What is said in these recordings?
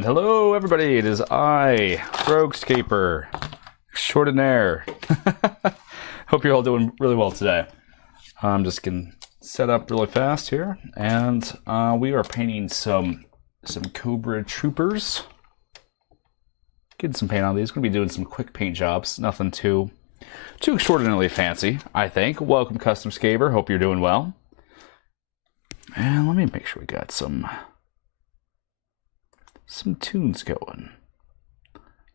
And hello everybody, it is I, Heroscape extraordinaire. Hope you're all doing really well today. I'm just getting set up really fast here, and we are painting some COBRA troopers. Getting some paint on these. Going to be doing some quick paint jobs, nothing too extraordinarily fancy, I think. Welcome, Custom Scaber. Hope you're doing well. And let me make sure we got some tunes going,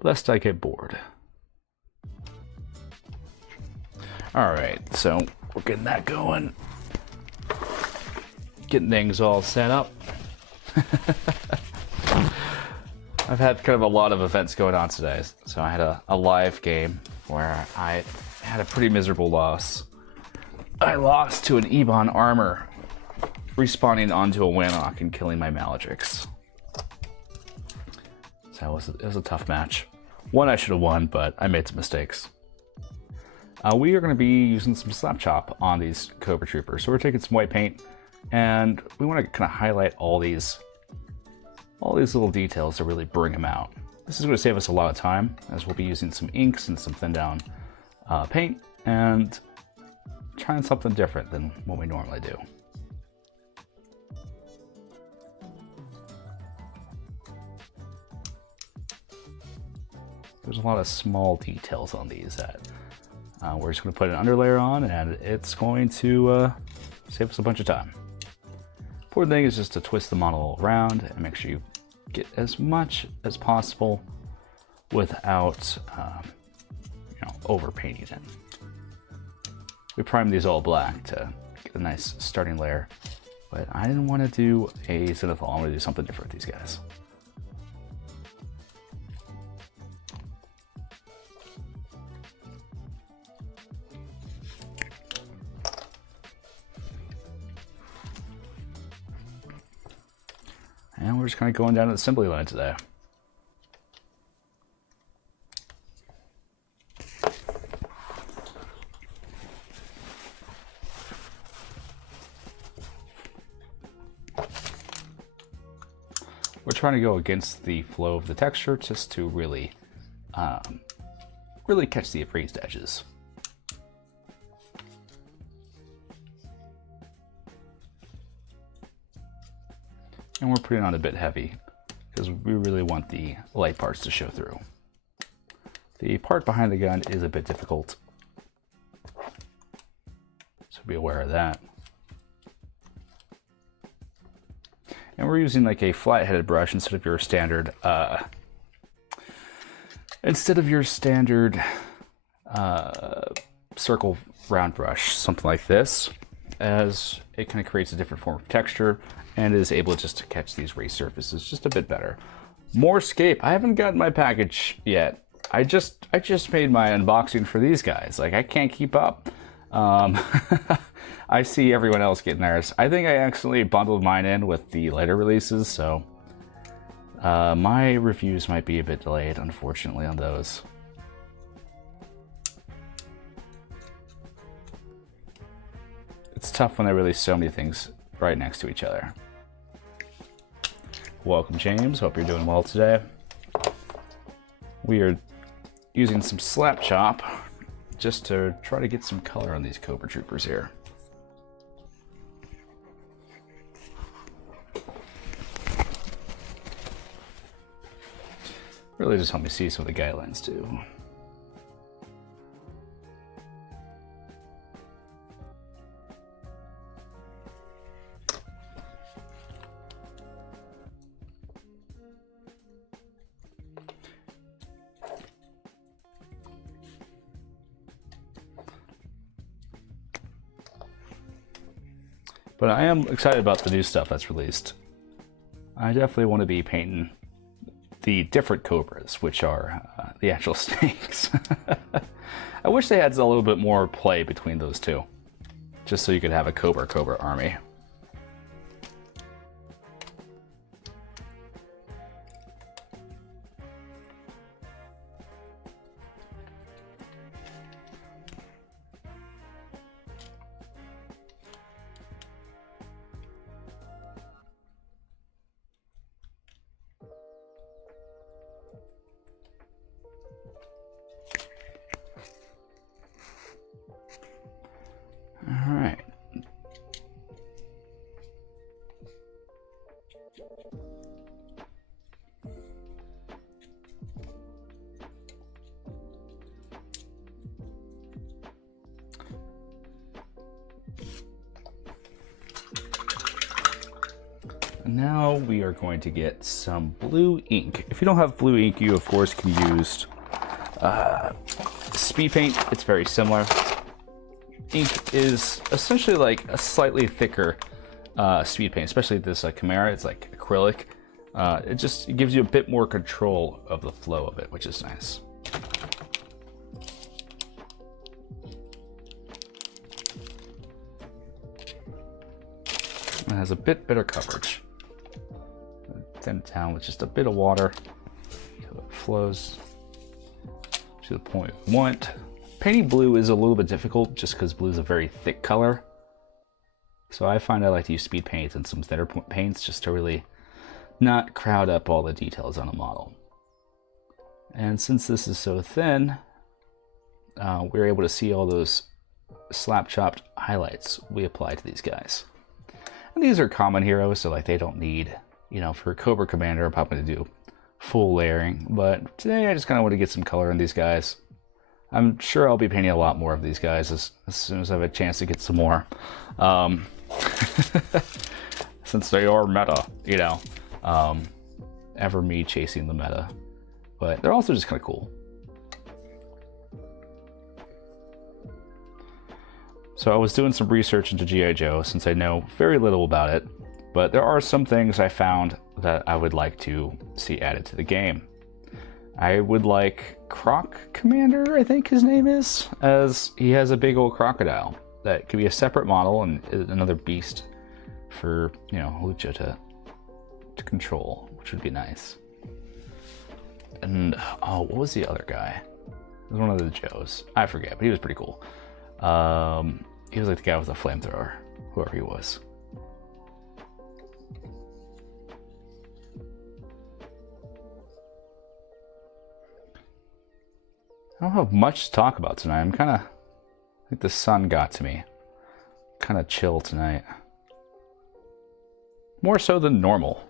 lest I get bored. Alright, so we're getting that going. Getting things all set up. I've had kind of a lot of events going on today. So I had a live game where I had a pretty miserable loss. I lost to an Ebon armor, respawning onto a Wanlock and killing my Maledrix. So it was a tough match. One I should have won, but I made some mistakes. We are going to be using some slap chop on these COBRA troopers. So we're taking some white paint, and we want to kind of highlight all these little details to really bring them out. This is going to save us a lot of time, as we'll be using some inks and some thin down paint, and trying something different than what we normally do. There's a lot of small details on these that we're just going to put an underlayer on, and it's going to save us a bunch of time. Important thing is just to twist the model around and make sure you get as much as possible without over painting it. We primed these all black to get a nice starting layer, but I didn't want to do a zenithal. I want to do something different with these guys. And we're just kind of going down to the assembly line today. We're trying to go against the flow of the texture just to really catch the raised edges. And we're putting on a bit heavy because we really want the light parts to show through. The part behind the gun is a bit difficult, so be aware of that. And we're using like a flat-headed brush instead of your standard circle round brush, something like this, as it kind of creates a different form of texture and is able just to catch these raised surfaces just a bit better. More scape. I haven't gotten my package yet. I just made my unboxing for these guys. Like, I can't keep up. I see everyone else getting theirs. I think I actually bundled mine in with the later releases, so my reviews might be a bit delayed, unfortunately, on those. It's tough when they release so many things right next to each other. Welcome, James. Hope you're doing well today. We are using some slap chop just to try to get some color on these COBRA troopers here. Really just help me see some of the guidelines too. But I am excited about the new stuff that's released. I definitely want to be painting the different COBRAs, which are the actual snakes. I wish they had a little bit more play between those two, just so you could have a COBRA army. now we are going to get some blue ink. If you don't have blue ink, you of course can use speed paint. It's very similar. Ink is essentially like a slightly thicker speed paint, especially this Chimera. It's like acrylic. It gives you a bit more control of the flow of it, which is nice. It has a bit better coverage. Thin it down with just a bit of water so it flows to the point we want. Painting blue is a little bit difficult just because blue is a very thick color. So I find I like to use speed paints and some thinner paints just to really not crowd up all the details on a model. And since this is so thin, we're able to see all those slap chopped highlights we apply to these guys. And these are common heroes, so like they don't need, you know, for Cobra Commander, I'm probably going to do full layering. But today I just kind of want to get some color in these guys. I'm sure I'll be painting a lot more of these guys as soon as I have a chance to get some more. Since they are meta, you know. Ever me chasing the meta. But they're also just kind of cool. So I was doing some research into G.I. Joe since I know very little about it, but there are some things I found that I would like to see added to the game. I would like Croc Commander, I think his name is, as he has a big old crocodile that could be a separate model and another beast for, you know, Lucha to control, which would be nice. And oh, what was the other guy? It was one of the Joes. I forget, but he was pretty cool. He was like the guy with the flamethrower, whoever he was. I don't have much to talk about tonight. I think the sun got to me. Kind of chill tonight. More so than normal.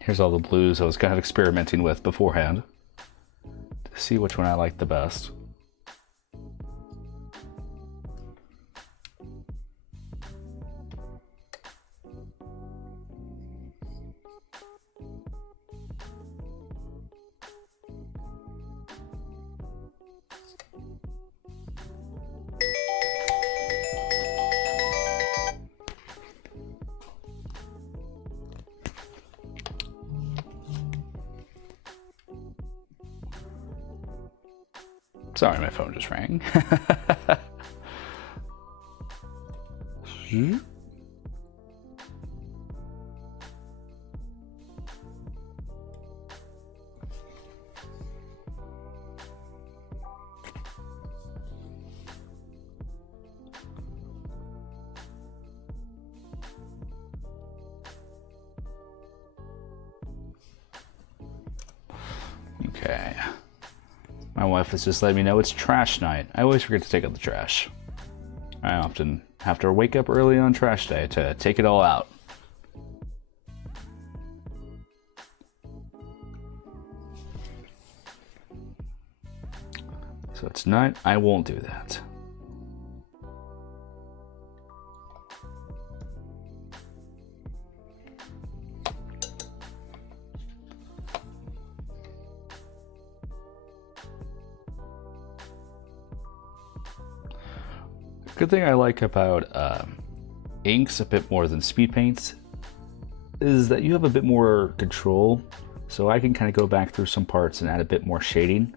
Here's all the blues I was kind of experimenting with beforehand to see which one I liked the best. Sorry, my phone just rang. Okay. My wife has just let me know it's trash night. I always forget to take out the trash. I often have to wake up early on trash day to take it all out. So tonight, I won't do that. Good thing I like about inks a bit more than speed paints is that you have a bit more control, so I can kind of go back through some parts and add a bit more shading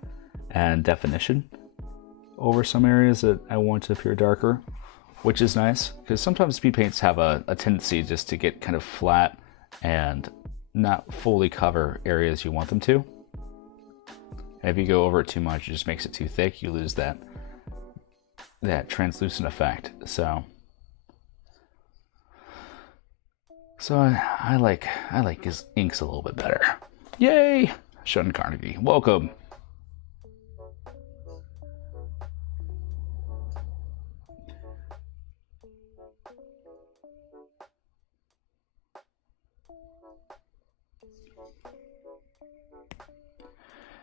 and definition over some areas that I want to appear darker, which is nice because sometimes speed paints have a tendency just to get kind of flat and not fully cover areas you want them to. And if you go over it too much, it just makes it too thick. You lose that translucent effect. So I like his inks a little bit better. Yay! Sean Carnegie, welcome.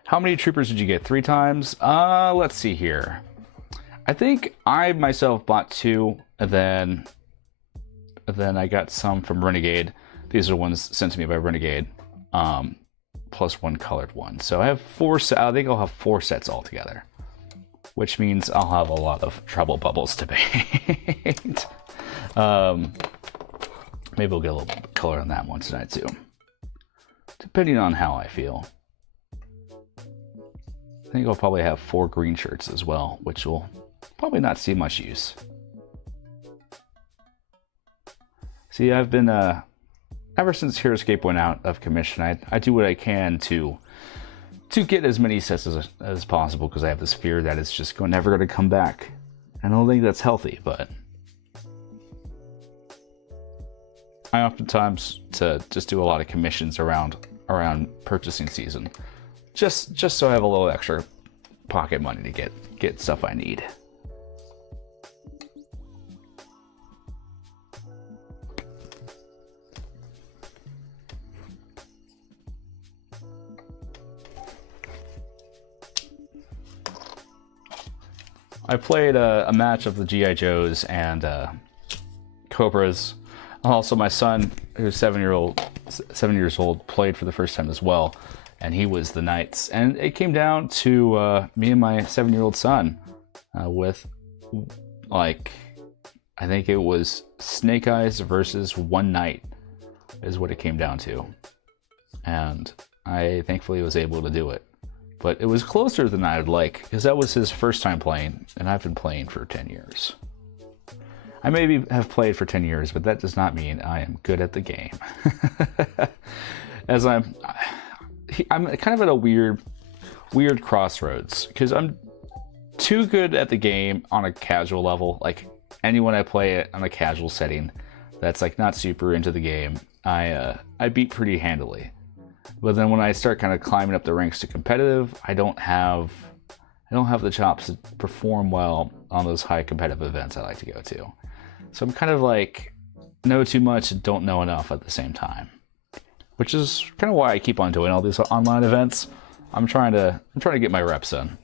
How many troopers did you get? 3 times? Let's see here. I think I myself bought 2, and then I got some from Renegade. These are ones sent to me by Renegade, plus 1 colored one. So I have 4. I think I'll have 4 sets altogether, which means I'll have a lot of trouble bubbles to paint. Maybe we'll get a little color on that one tonight too, depending on how I feel. I think I'll probably have 4 green shirts as well, which will probably not see much use. See, I've been, ever since Heroscape went out of commission, I do what I can to get as many sets as possible, because I have this fear that it's just never going to come back. I don't think that's healthy, but I oftentimes just do a lot of commissions around purchasing season, just so I have a little extra pocket money to get stuff I need. I played a match of the G.I. Joes and Cobras. Also, my son, who's 7 years old, played for the first time as well, and he was the Knights. And it came down to me and my 7-year-old son with, like, I think it was Snake Eyes versus 1 Knight is what it came down to. And I thankfully was able to do it. But it was closer than I would like, because that was his first time playing, and I've been playing for 10 years. I maybe have played for 10 years, but that does not mean I am good at the game. As I'm kind of at a weird crossroads, because I'm too good at the game on a casual level. Like, anyone I play it on a casual setting that's like not super into the game, I beat pretty handily. But then when I start kind of climbing up the ranks to competitive, I don't have the chops to perform well on those high competitive events I like to go to. So I'm kind of like, know too much and don't know enough at the same time, which is kind of why I keep on doing all these online events. I'm trying to get my reps in.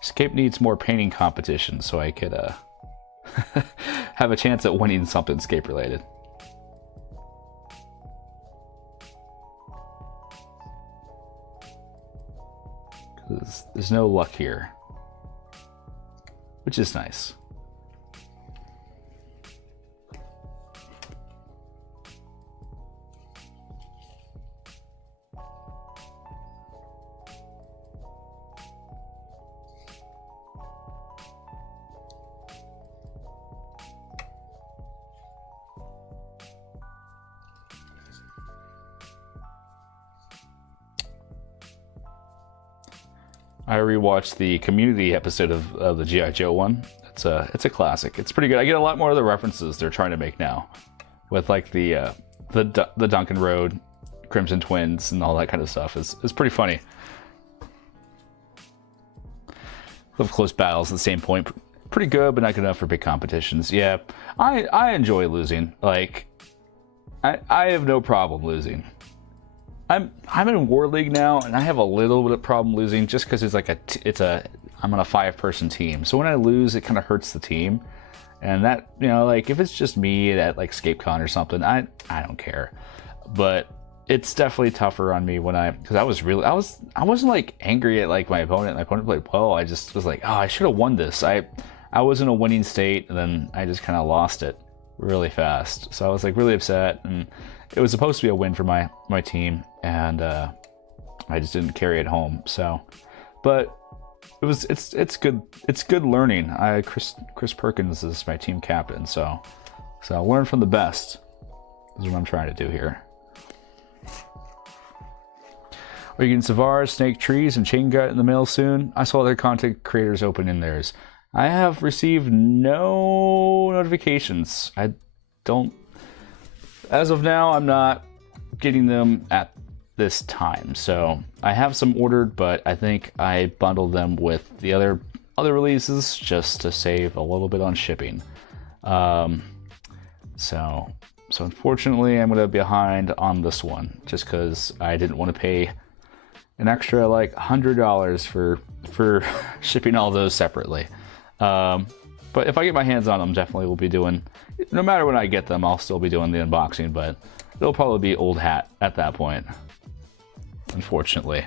Escape needs more painting competitions so I could have a chance at winning something Escape related. Because there's no luck here, which is nice. I rewatched the Community episode of the G.I. Joe one. It's a classic. It's pretty good. I get a lot more of the references they're trying to make now, with like the Duncan Road, Crimson Twins, and all that kind of stuff. It's pretty funny. Love close battles at the same point. Pretty good, but not good enough for big competitions. Yeah, I enjoy losing. Like, I have no problem losing. I'm in War League now, and I have a little bit of problem losing just because it's like I'm on a 5-person team. So when I lose, it kind of hurts the team, and that, you know, like if it's just me at like ScapeCon or something, I don't care. But it's definitely tougher on me because I wasn't like angry at like my opponent. My opponent played well. I just was like, oh, I should have won this. I was in a winning state, and then I just kind of lost it really fast. So I was like really upset, and it was supposed to be a win for my team, and I just didn't carry it home. So, but it's good learning. Chris Perkins is my team captain, so learn from the best is what I'm trying to do here. Are you getting Savars, Snake Trees, and Chain Gut in the mail soon? I saw other content creators opening theirs. I have received no notifications. I don't. As of now, I'm not getting them at this time. So I have some ordered, but I think I bundled them with the other releases just to save a little bit on shipping. So unfortunately, I'm gonna be behind on this one, just because I didn't want to pay an extra like $100 for shipping all those separately. But if I get my hands on them, definitely will be doing. No matter when I get them, I'll still be doing the unboxing, but it'll probably be old hat at that point. Unfortunately,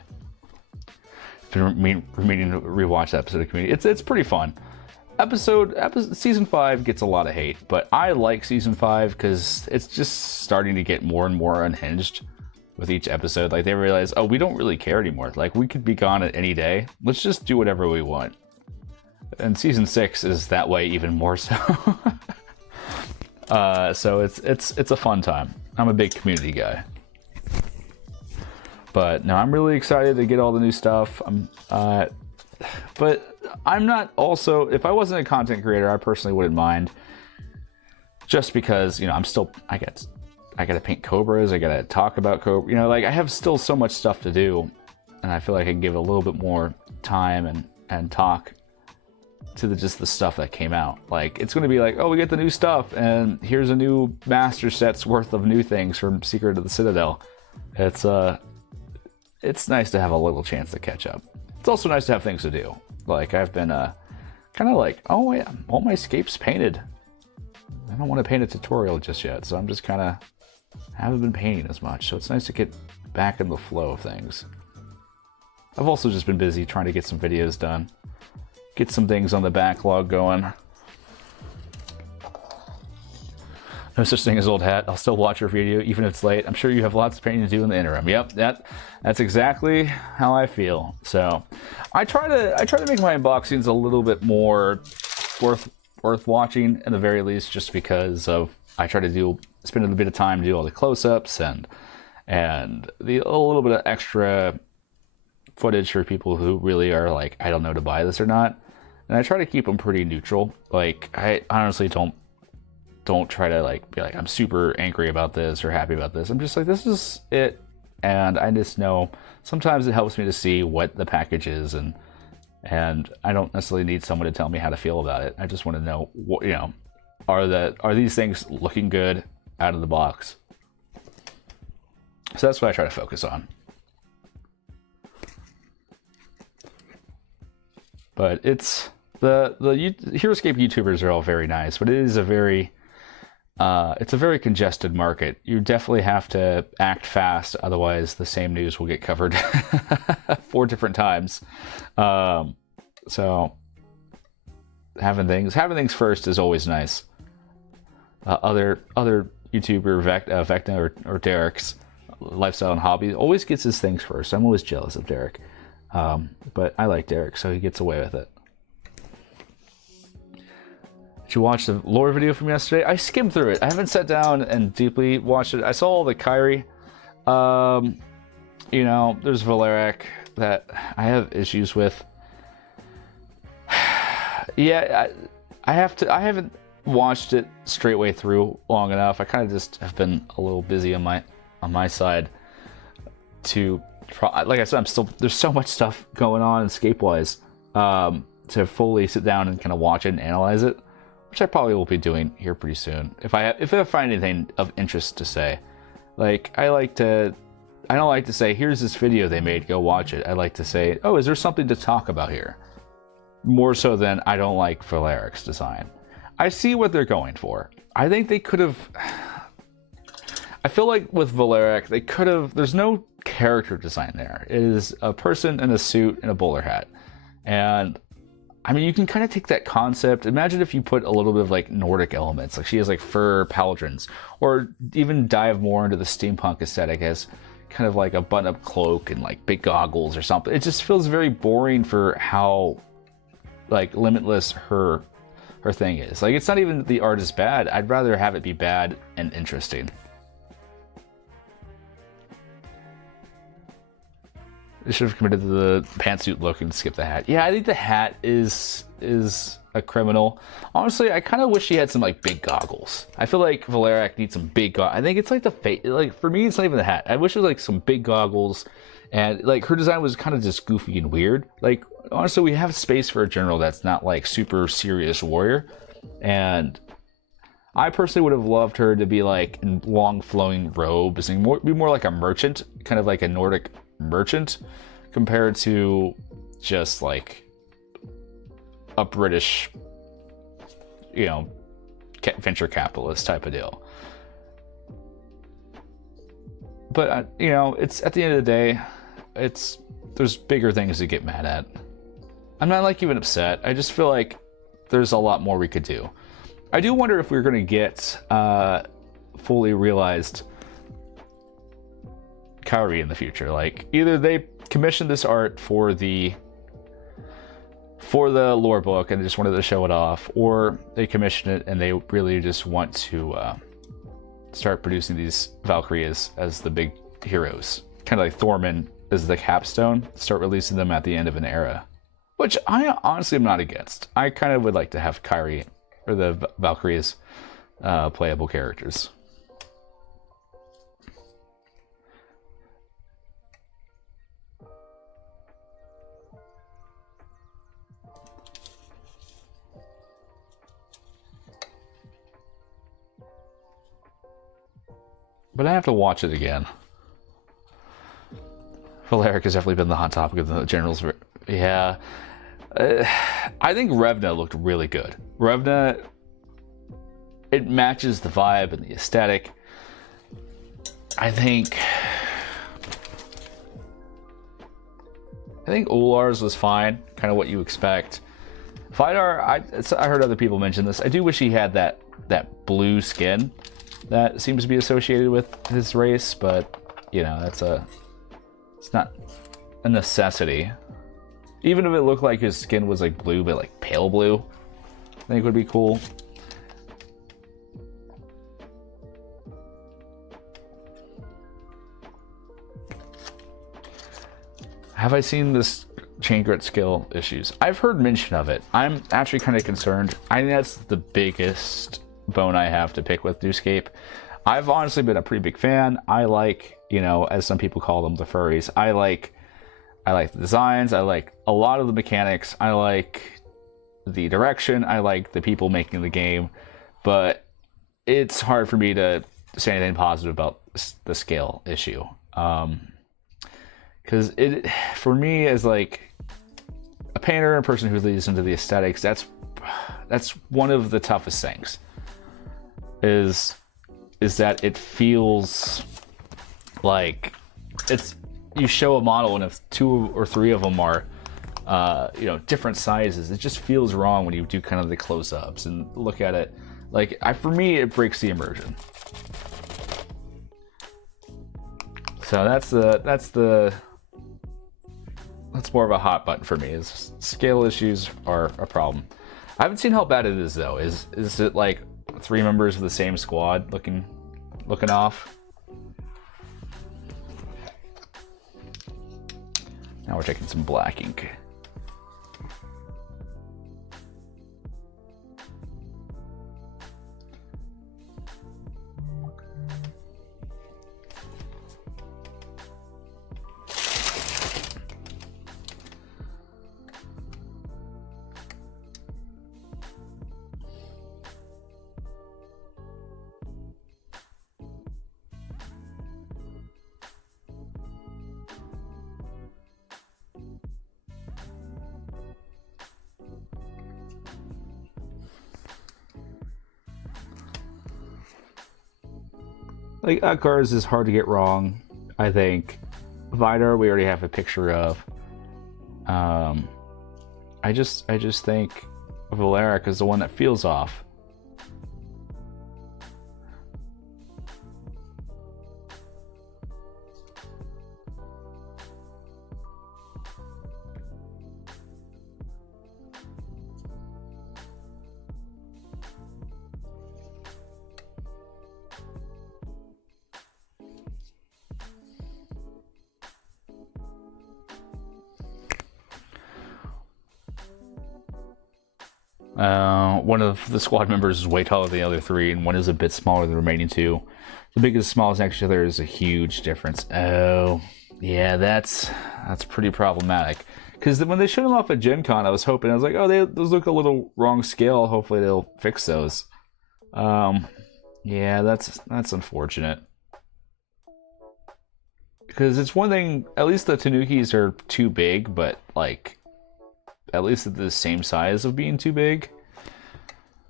been meaning to rewatch that episode of Community. It's pretty fun. Season 5 gets a lot of hate, but I like season 5 because it's just starting to get more and more unhinged with each episode. Like, they realize, oh, we don't really care anymore. Like, we could be gone at any day. Let's just do whatever we want. And season 6 is that way even more so. So it's a fun time. I'm a big Community guy. But no, I'm really excited to get all the new stuff. But I'm not also, if I wasn't a content creator, I personally wouldn't mind. Just because, you know, I gotta paint Cobras, I gotta talk about Cobra, you know, like I have still so much stuff to do, and I feel like I can give a little bit more time and talk to just the stuff that came out. Like, it's gonna be like, oh, we get the new stuff, and here's a new master set's worth of new things from Secret of the Citadel. It's nice to have a little chance to catch up. It's also nice to have things to do. Like, I've been kind of like, oh yeah, all my escapes painted. I don't want to paint a tutorial just yet, so I'm just kind of haven't been painting as much. So it's nice to get back in the flow of things. I've also just been busy trying to get some videos done, get some things on the backlog going. No such thing as old hat. I'll still watch your video even if it's late. I'm sure you have lots of painting to do in the interim. Yep, that's exactly how I feel. So I try to make my unboxings a little bit more worth watching, at the very least, just because of I try to spend a bit of time to do all the close-ups and a little bit of extra footage for people who really are like, I don't know to buy this or not. And I try to keep them pretty neutral. Like, I honestly don't try to like be like, I'm super angry about this or happy about this. I'm just like, this is it, and I just know sometimes it helps me to see what the package is, and I don't necessarily need someone to tell me how to feel about it. I just want to know what, you know, are these things looking good out of the box? So that's what I try to focus on. But it's the Heroscape YouTubers are all very nice, but it is it's a very congested market. You definitely have to act fast, otherwise the same news will get covered 4 different times. So having things first is always nice. Other YouTuber Vecna or Derek's Lifestyle and Hobby always gets his things first. I'm always jealous of Derek, but I like Derek, so he gets away with it. Did you watch the lore video from yesterday? I skimmed through it. I haven't sat down and deeply watched it. I saw all the Kyrie. You know, there's Valeric that I have issues with. Yeah, I haven't watched it straight way through long enough. I kind of just have been a little busy on my side to try. Like I said, there's so much stuff going on escape-wise to fully sit down and kind of watch it and analyze it, which I probably will be doing here pretty soon. If I find anything of interest to say. Like, I don't like to say, here's this video they made, go watch it. I like to say, oh, is there something to talk about here? More so than I don't like Valeric's design. I see what they're going for. I think they could have... I feel like with Valeric, they could have... There's no character design there. It is a person in a suit and a bowler hat. And... I mean, you can kind of take that concept. Imagine if you put a little bit of like Nordic elements, like she has like fur pauldrons, or even dive more into the steampunk aesthetic as kind of like a button-up cloak and like big goggles or something. It just feels very boring for how like limitless her thing is. Like, it's not even that the art is bad. I'd rather have it be bad and interesting. They should have committed to the pantsuit look and skipped the hat. Yeah, I think the hat is a criminal. Honestly, I kind of wish she had some like big goggles. I feel like Valeric needs some big goggles. I think it's like the face. Like, for me, it's not even the hat. I wish it was like some big goggles, and like her design was kind of just goofy and weird. Like, honestly, we have space for a general that's not like super serious warrior, and I personally would have loved her to be like in long flowing robes and be more like a merchant, kind of like a Nordic merchant, compared to just like a British, you know, venture capitalist type of deal. But you know, it's at the end of the day, there's bigger things to get mad at. I'm not like even upset. I just feel like there's a lot more we could do. I do wonder if we're going to get fully realized Kaori in the future. Like, either they commissioned this art for the lore book and just wanted to show it off, or they commissioned it and they really just want to start producing these Valkyries as the big heroes. Kind of like Thorman is the capstone, start releasing them at the end of an era. Which I honestly am not against. I kind of would like to have Kairi, or the Valkyries, playable characters. But I have to watch it again. Valeric has definitely been the hot topic of the generals. Yeah. I think Revna looked really good. Revna, it matches the vibe and the aesthetic. I think Ular's was fine, kind of what you expect. Vidar, I heard other people mention this. I do wish he had that blue skin that seems to be associated with his race, but you know, it's not a necessity. Even if it looked like his skin was like blue, but like pale blue, I think would be cool. Have I seen this chain grit skill issues? I've heard mention of it. I'm actually kind of concerned. I think that's the biggest bone I have to pick with Heroscape. I've honestly been a pretty big fan. I like, you know, as some people call them, the furries. I like the designs. I like a lot of the mechanics. I like the direction. I like the people making the game. But it's hard for me to say anything positive about the scale issue. Because it, for me, as like a painter and a person who leads into the aesthetics, that's one of the toughest things. Is that it feels like you show a model, and if 2 or 3 of them are you know, different sizes, it just feels wrong when you do kind of the close-ups and look at it. Like, for me, it breaks the immersion. So that's more of a hot button for me. Is scale issues are a problem. I haven't seen how bad it is though. Is it like 3 members of the same squad looking off? Now we're taking some black ink. Like, Utgar's is hard to get wrong, I think. Vidar, we already have a picture of. I just think Valeric is the one that feels off. One of the squad members is way taller than the other 3, and one is a bit smaller than the remaining 2. The biggest, smallest next to each other is a huge difference. Oh, yeah, that's pretty problematic. Because when they showed them off at Gen Con, I was like, oh, those look a little wrong scale. Hopefully they'll fix those. Yeah, that's unfortunate. Because it's one thing, at least the Tanukis are too big, but like, at least at the same size of being too big.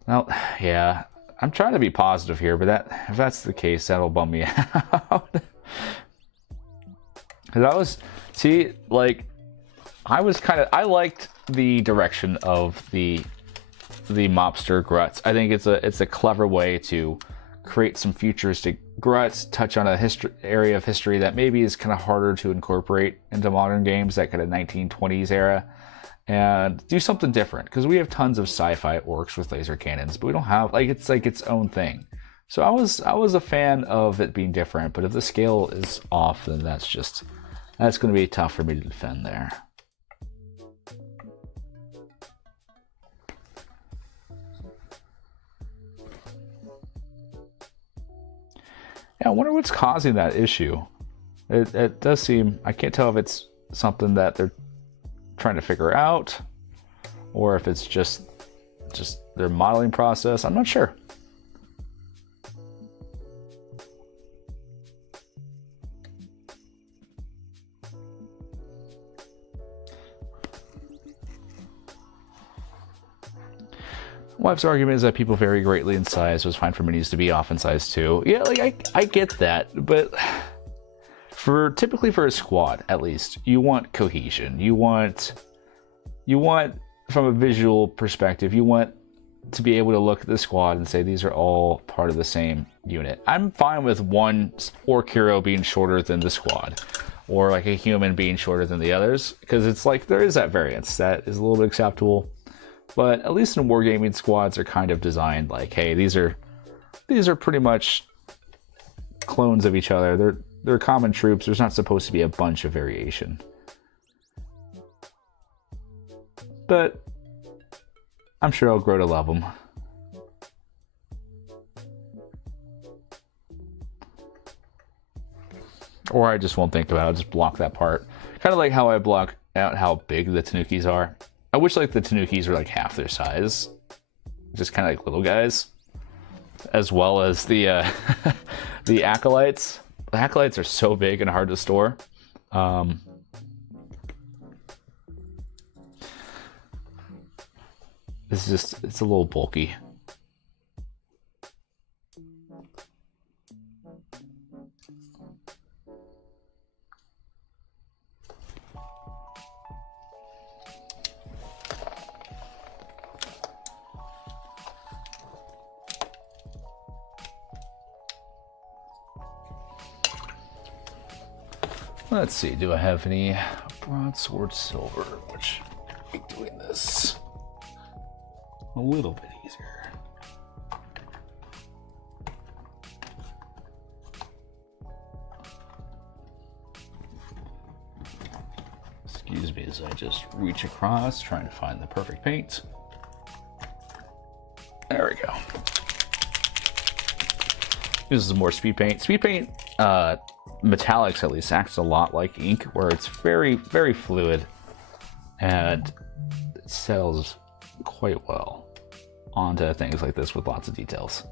Now, yeah, I'm trying to be positive here, but if that's the case, that'll bum me out. Because I liked the direction of the mobster gruts. I think it's a clever way to create some futuristic gruts, touch on a area of history that maybe is kind of harder to incorporate into modern games, that kind of 1920s era, and do something different. Because we have tons of sci-fi orcs with laser cannons, but we don't have it's its own thing. So I was a fan of it being different, but if the scale is off, then that's going to be tough for me to defend there. Yeah, I wonder what's causing that issue. It does seem, I can't tell if it's something that they're trying to figure out, or if it's just their modeling process. I'm not sure. Wife's argument is that people vary greatly in size, so it's fine for minis to be off in size too. Yeah, like I get that, but typically for a squad, at least, you want cohesion. You want from a visual perspective, you want to be able to look at the squad and say these are all part of the same unit. I'm fine with one orc hero being shorter than the squad, or like a human being shorter than the others, because it's like there is that variance that is a little bit acceptable. But at least in wargaming, squads are kind of designed like, hey, these are pretty much clones of each other. They're common troops. There's not supposed to be a bunch of variation. But I'm sure I'll grow to love them. Or I just won't think about it. I'll just block that part. Kind of like how I block out how big the Tanukis are. I wish like the Tanukis were like half their size, just kind of like little guys, as well as the the acolytes. The acolytes are so big and hard to store. It's a little bulky. Let's see, do I have any broadsword silver, which make doing this a little bit easier. Excuse me as I just reach across, trying to find the perfect paint. There we go. This is more speed paint. Speed paint, metallics at least, acts a lot like ink, where it's very, very fluid and it settles quite well onto things like this with lots of details.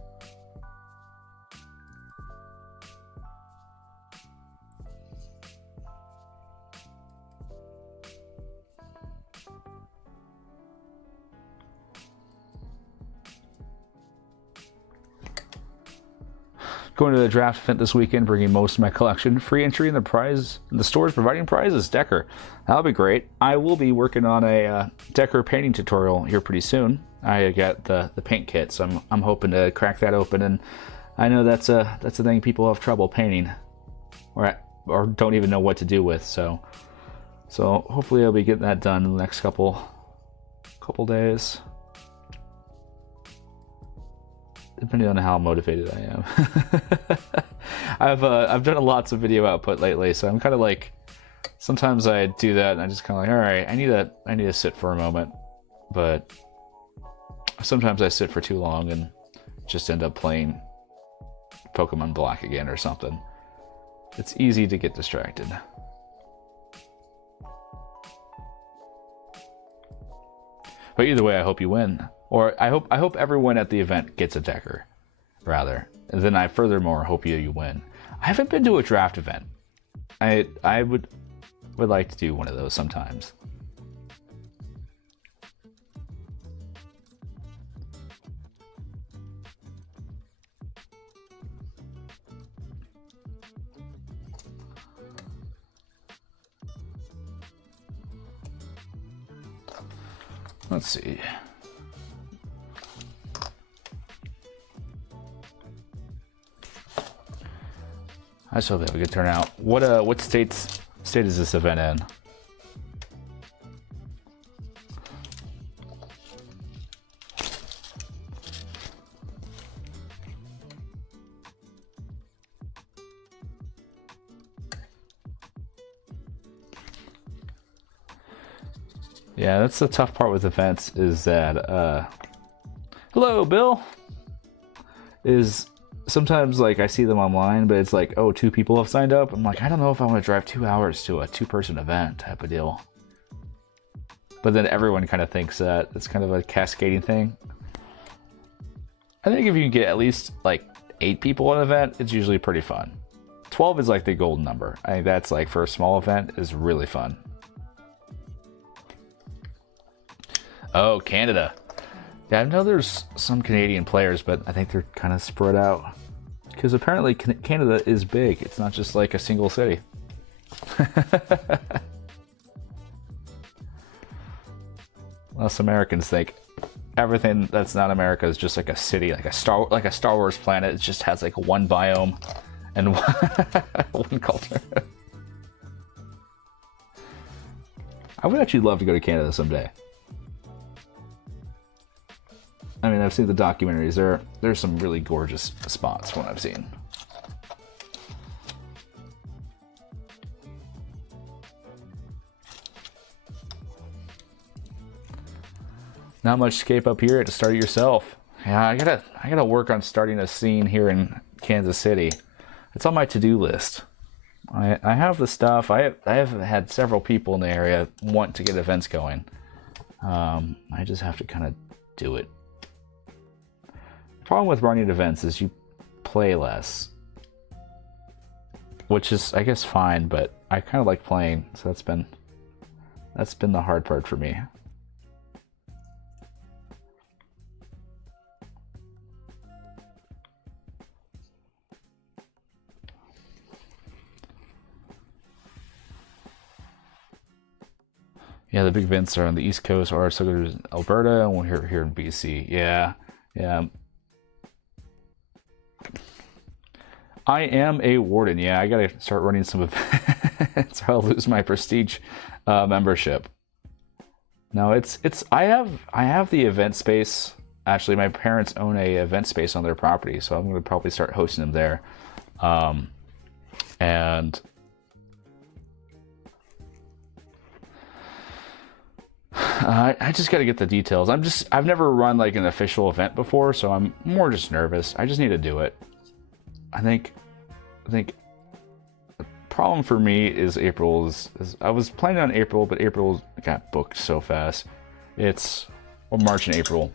Going to the draft event this weekend, bringing most of my collection. Free entry in the stores providing prizes. Decker, that'll be great. I will be working on a Decker painting tutorial here pretty soon. I got the paint kit, so I'm hoping to crack that open. And I know that's a thing people have trouble painting, or don't even know what to do with. So hopefully I'll be getting that done in the next couple days. Depending on how motivated I am. I've done lots of video output lately, so I'm kind of like, sometimes I do that and I just kind of like, all right, I need to sit for a moment. But sometimes I sit for too long and just end up playing Pokemon Black again or something. It's easy to get distracted. But either way, I hope you win. Or I hope everyone at the event gets a Decker. rather. And then I furthermore hope you win. I haven't been to a draft event. I would like to do one of those sometimes. Let's see. I just hope that we could turn out. What state is this event in? Yeah, that's the tough part with events is that, hello, Bill! Is sometimes, like, I see them online, but it's like, oh, 2 people have signed up. I'm like, I don't know if I want to drive 2 hours to a 2-person event type of deal. But then everyone kind of thinks that. It's kind of a cascading thing. I think if you can get at least, like, 8 people at an event, it's usually pretty fun. 12 is, like, the golden number. I think that's, like, for a small event, is really fun. Oh, Canada. Yeah, I know there's some Canadian players, but I think they're kind of spread out. Because apparently Canada is big. It's not just like a single city. Us Americans think everything that's not America is just like a city, like a Star Wars planet. It just has like one biome and one culture. I would actually love to go to Canada someday. I mean, I've seen the documentaries. There's some really gorgeous spots from what I've seen. Not much scape up here to start it yourself. Yeah, I gotta work on starting a scene here in Kansas City. It's on my to-do list. I have the stuff. I have had several people in the area want to get events going. I just have to kind of do it. Problem with running events is you play less, which is, I guess, fine, but I kind of like playing, so that's been the hard part for me. Yeah, the big events are on the East Coast, or so there's Alberta, and we're here in BC. Yeah. I am a warden. Yeah, I gotta start running some events, or I'll lose my prestige membership. No, I have the event space. Actually, my parents own a event space on their property, so I'm gonna probably start hosting them there. And I just got to get the details. I've never run like an official event before, so I'm more just nervous. I just need to do it. I think the problem for me is April is I was planning on April, but April got booked so fast. It's March and April.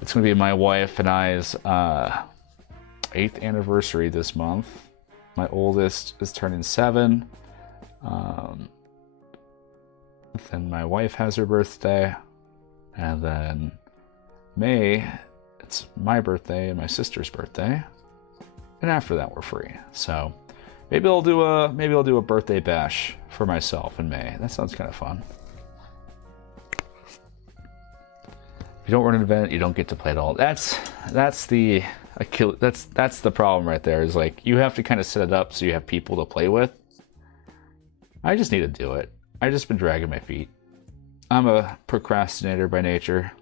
It's going to be my wife and I's 8th anniversary this month. My oldest is turning 7. Then my wife has her birthday, and then May, it's my birthday and my sister's birthday, and after that we're free. So maybe I'll do a birthday bash for myself in May. That sounds kind of fun. If you don't run an event, you don't get to play it all. That's the problem right there. Is like you have to kind of set it up so you have people to play with. I just need to do it. I've just been dragging my feet. I'm a procrastinator by nature.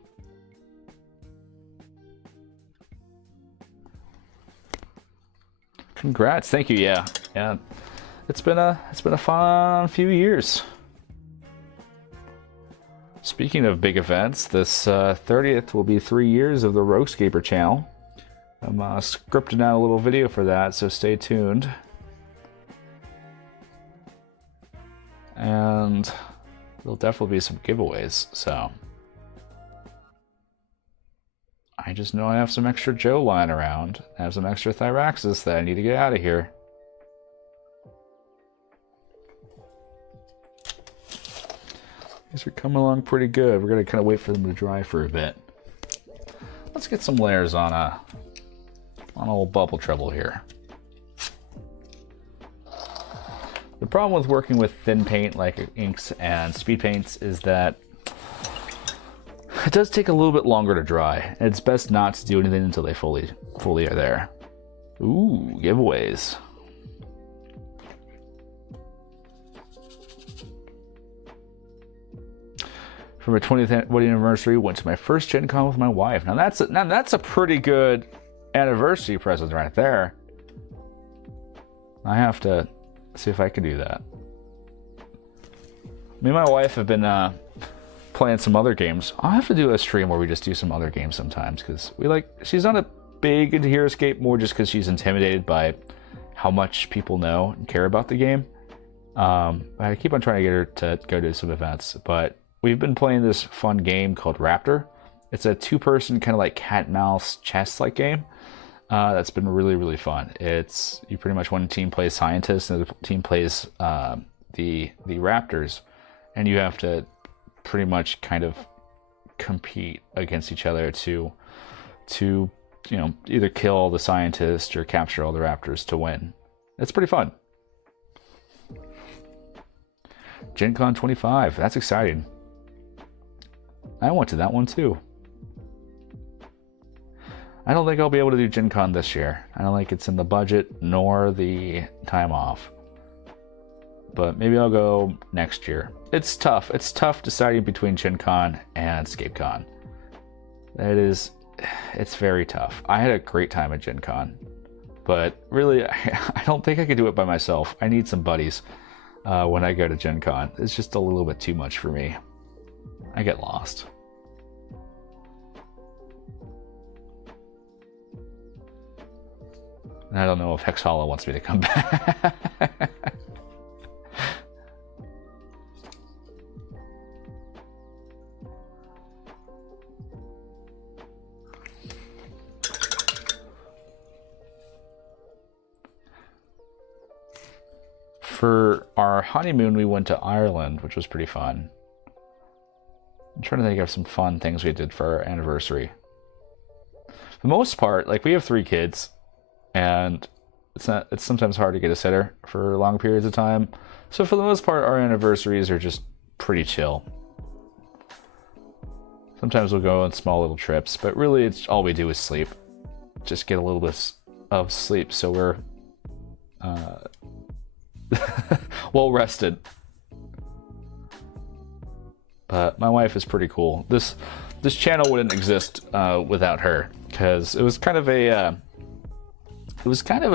Congrats, thank you. Yeah. It's been a fun few years. Speaking of big events, this 30th will be 3 years of the Heroscape channel. I'm scripting out a little video for that, so stay tuned. And there'll definitely be some giveaways, so I just know I have some extra Joe lying around. I have some extra Thyraxis that I need to get out of here. These are coming along pretty good. We're going to kind of wait for them to dry for a bit. Let's get some layers on old Bubble Trouble here. The problem with working with thin paint like inks and speed paints is that it does take a little bit longer to dry. It's best not to do anything until they fully are there. Ooh, giveaways. For my 20th wedding anniversary, went to my first Gen Con with my wife. Now that's a pretty good anniversary present right there. I have to see if I can do that. Me and my wife have been playing some other games. I'll have to do a stream where we just do some other games sometimes, because she's not a big into Heroscape, more just because she's intimidated by how much people know and care about the game. I keep on trying to get her to go to some events, but we've been playing this fun game called Raptor. It's a two-person kind of like cat-mouse chess-like game. That's been really, really fun. You pretty much one team plays scientists and the other team plays the raptors, and you have to pretty much kind of compete against each other to either kill all the scientists or capture all the raptors to win. It's pretty fun. Gen Con 25, that's exciting. I went to that one too. I don't think I'll be able to do Gen Con this year. I don't think it's in the budget nor the time off. But maybe I'll go next year. It's tough. It's tough deciding between Gen Con and Escape Con. It's very tough. I had a great time at Gen Con, but really, I don't think I could do it by myself. I need some buddies when I go to Gen Con. It's just a little bit too much for me. I get lost. And I don't know if Hex Hollow wants me to come back. For our honeymoon, we went to Ireland, which was pretty fun. I'm trying to think of some fun things we did for our anniversary. For the most part, like, we have 3 kids, and it's sometimes hard to get a sitter for long periods of time. So for the most part, our anniversaries are just pretty chill. Sometimes we'll go on small little trips, but really it's all we do is sleep. Just get a little bit of sleep so we're well rested. But my wife is pretty cool. This channel wouldn't exist without her, because it was kind of a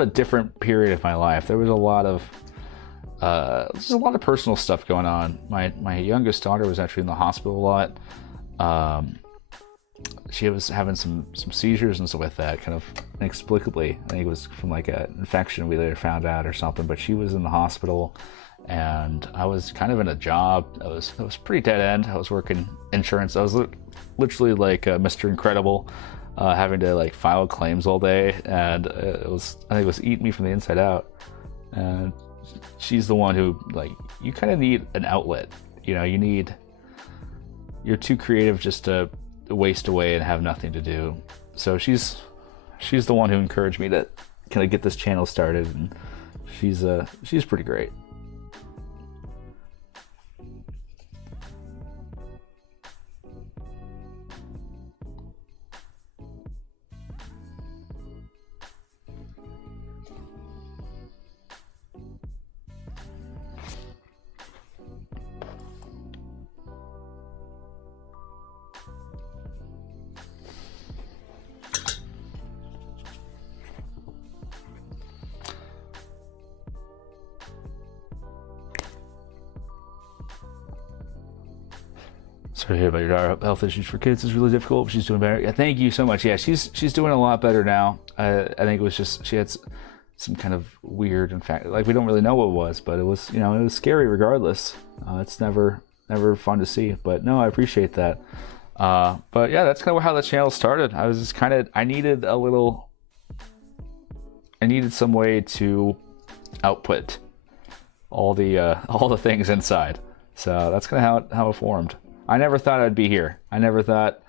different period of my life. There was a lot of personal stuff going on. My youngest daughter was actually in the hospital a lot. She was having some seizures and stuff like that, kind of inexplicably. I think it was from like an infection we later found out or something, but she was in the hospital, and I was kind of in a job. It was pretty dead end. I was working insurance. I was literally like Mr. Incredible, having to like file claims all day, and I think it was eating me from the inside out. And she's the one who, like, you kind of need an outlet. You're too creative just to waste away and have nothing to do. So she's the one who encouraged me to kind of get this channel started, and she's pretty great. Sorry to hear about your daughter. Health issues for kids is really difficult, but she's doing better. Yeah, thank you so much. Yeah, she's doing a lot better now. I think it was just she had some kind of weird, in fact, like, we don't really know what it was, but it was, it was scary regardless. It's never fun to see, but no, I appreciate that. But yeah, that's kind of how the channel started. I was just kind of, I needed some way to output all the things inside. So that's kind of how it formed. I never thought I'd be here. I never thought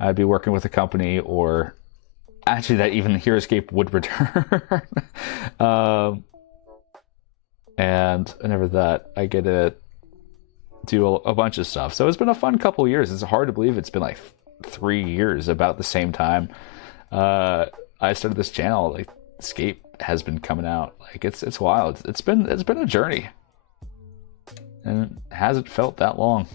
I'd be working with a company, or actually that even Heroscape would return. And I never thought I get to do a bunch of stuff. So it's been a fun couple years. It's hard to believe it's been like 3 years about the same time I started this channel. Like Escape has been coming out. Like it's wild. It's been a journey, and it hasn't felt that long.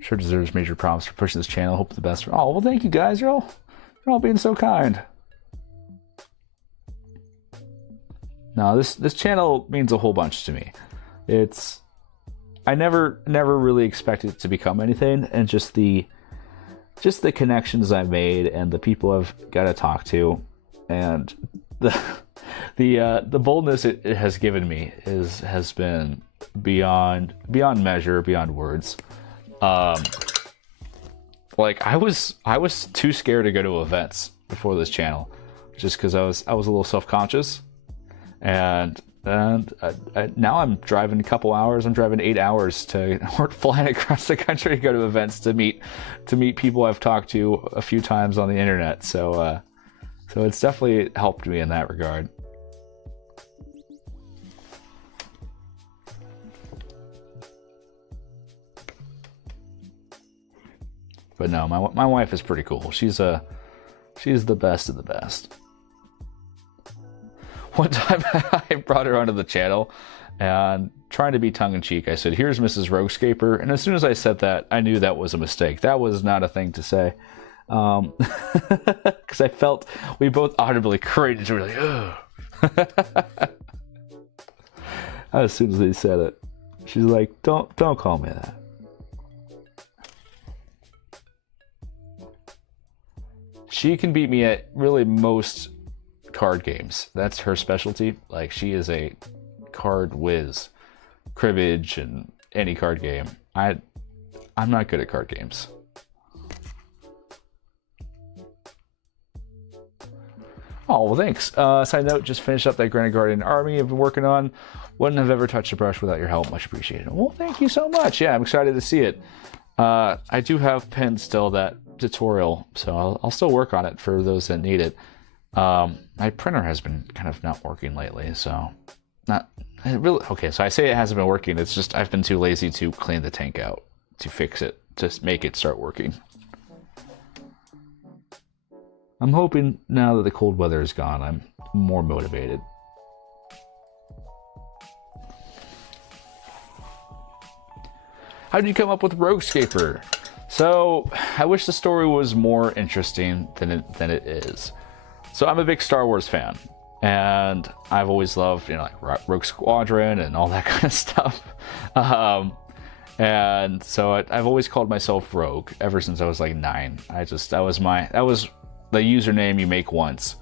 Sure deserves major props for pushing this channel. Hope the best. Oh well, thank you guys. You're all being so kind. No, this channel means a whole bunch to me. I never really expected it to become anything, and just the connections I've made and the people I've got to talk to, and the boldness it has given me has been beyond measure, beyond words. Like I was too scared to go to events before this channel, just because I was a little self-conscious, and now I'm driving a couple hours. I'm driving 8 hours or flying across the country to go to events to meet people I've talked to a few times on the internet. So it's definitely helped me in that regard. But no, my wife is pretty cool. She's the best of the best. One time I brought her onto the channel, and trying to be tongue-in-cheek, I said, "Here's Mrs. Roguescaper," and as soon as I said that, I knew that was a mistake. That was not a thing to say. Because I felt we both audibly cringed. We were like, ugh. As soon as they said it, she's like, don't call me that. She can beat me at really most card games. That's her specialty. Like, she is a card whiz. Cribbage and any card game. I'm not good at card games. Oh, well, thanks. Side note, just finished up that Granite Guardian army I've been working on. Wouldn't have ever touched a brush without your help. Much appreciated. Well, thank you so much. Yeah, I'm excited to see it. I do have pinned still that tutorial, so I'll still work on it for those that need it. My printer has been kind of not working lately, so not really. Okay, so I say it hasn't been working. It's just I've been too lazy to clean the tank out to fix it, to make it start working. I'm hoping now that the cold weather is gone, I'm more motivated. How did you come up with Roguescaper? So, I wish the story was more interesting than it is. So, I'm a big Star Wars fan, and I've always loved, like Rogue Squadron and all that kind of stuff. And so I've always called myself Rogue ever since I was like 9. That was the username you make once.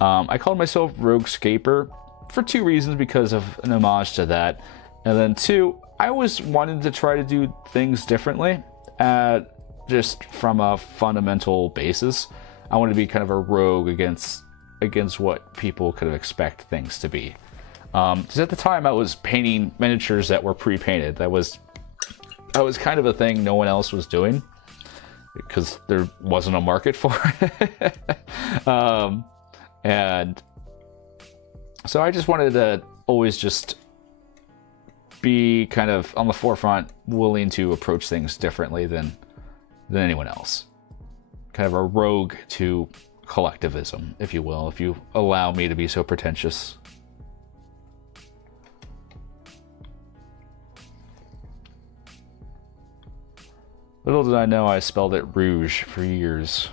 I called myself Roguescaper for 2 reasons, because of an homage to that, and then 2, I always wanted to try to do things differently, just from a fundamental basis. I wanted to be kind of a rogue against what people could expect things to be. Because at the time I was painting miniatures that were pre-painted. That was kind of a thing no one else was doing, because there wasn't a market for it. And so I just wanted to always just be kind of on the forefront, willing to approach things differently than anyone else. Kind of a rogue to collectivism, if you will, if you allow me to be so pretentious. Little did I know I spelled it Rouge for years.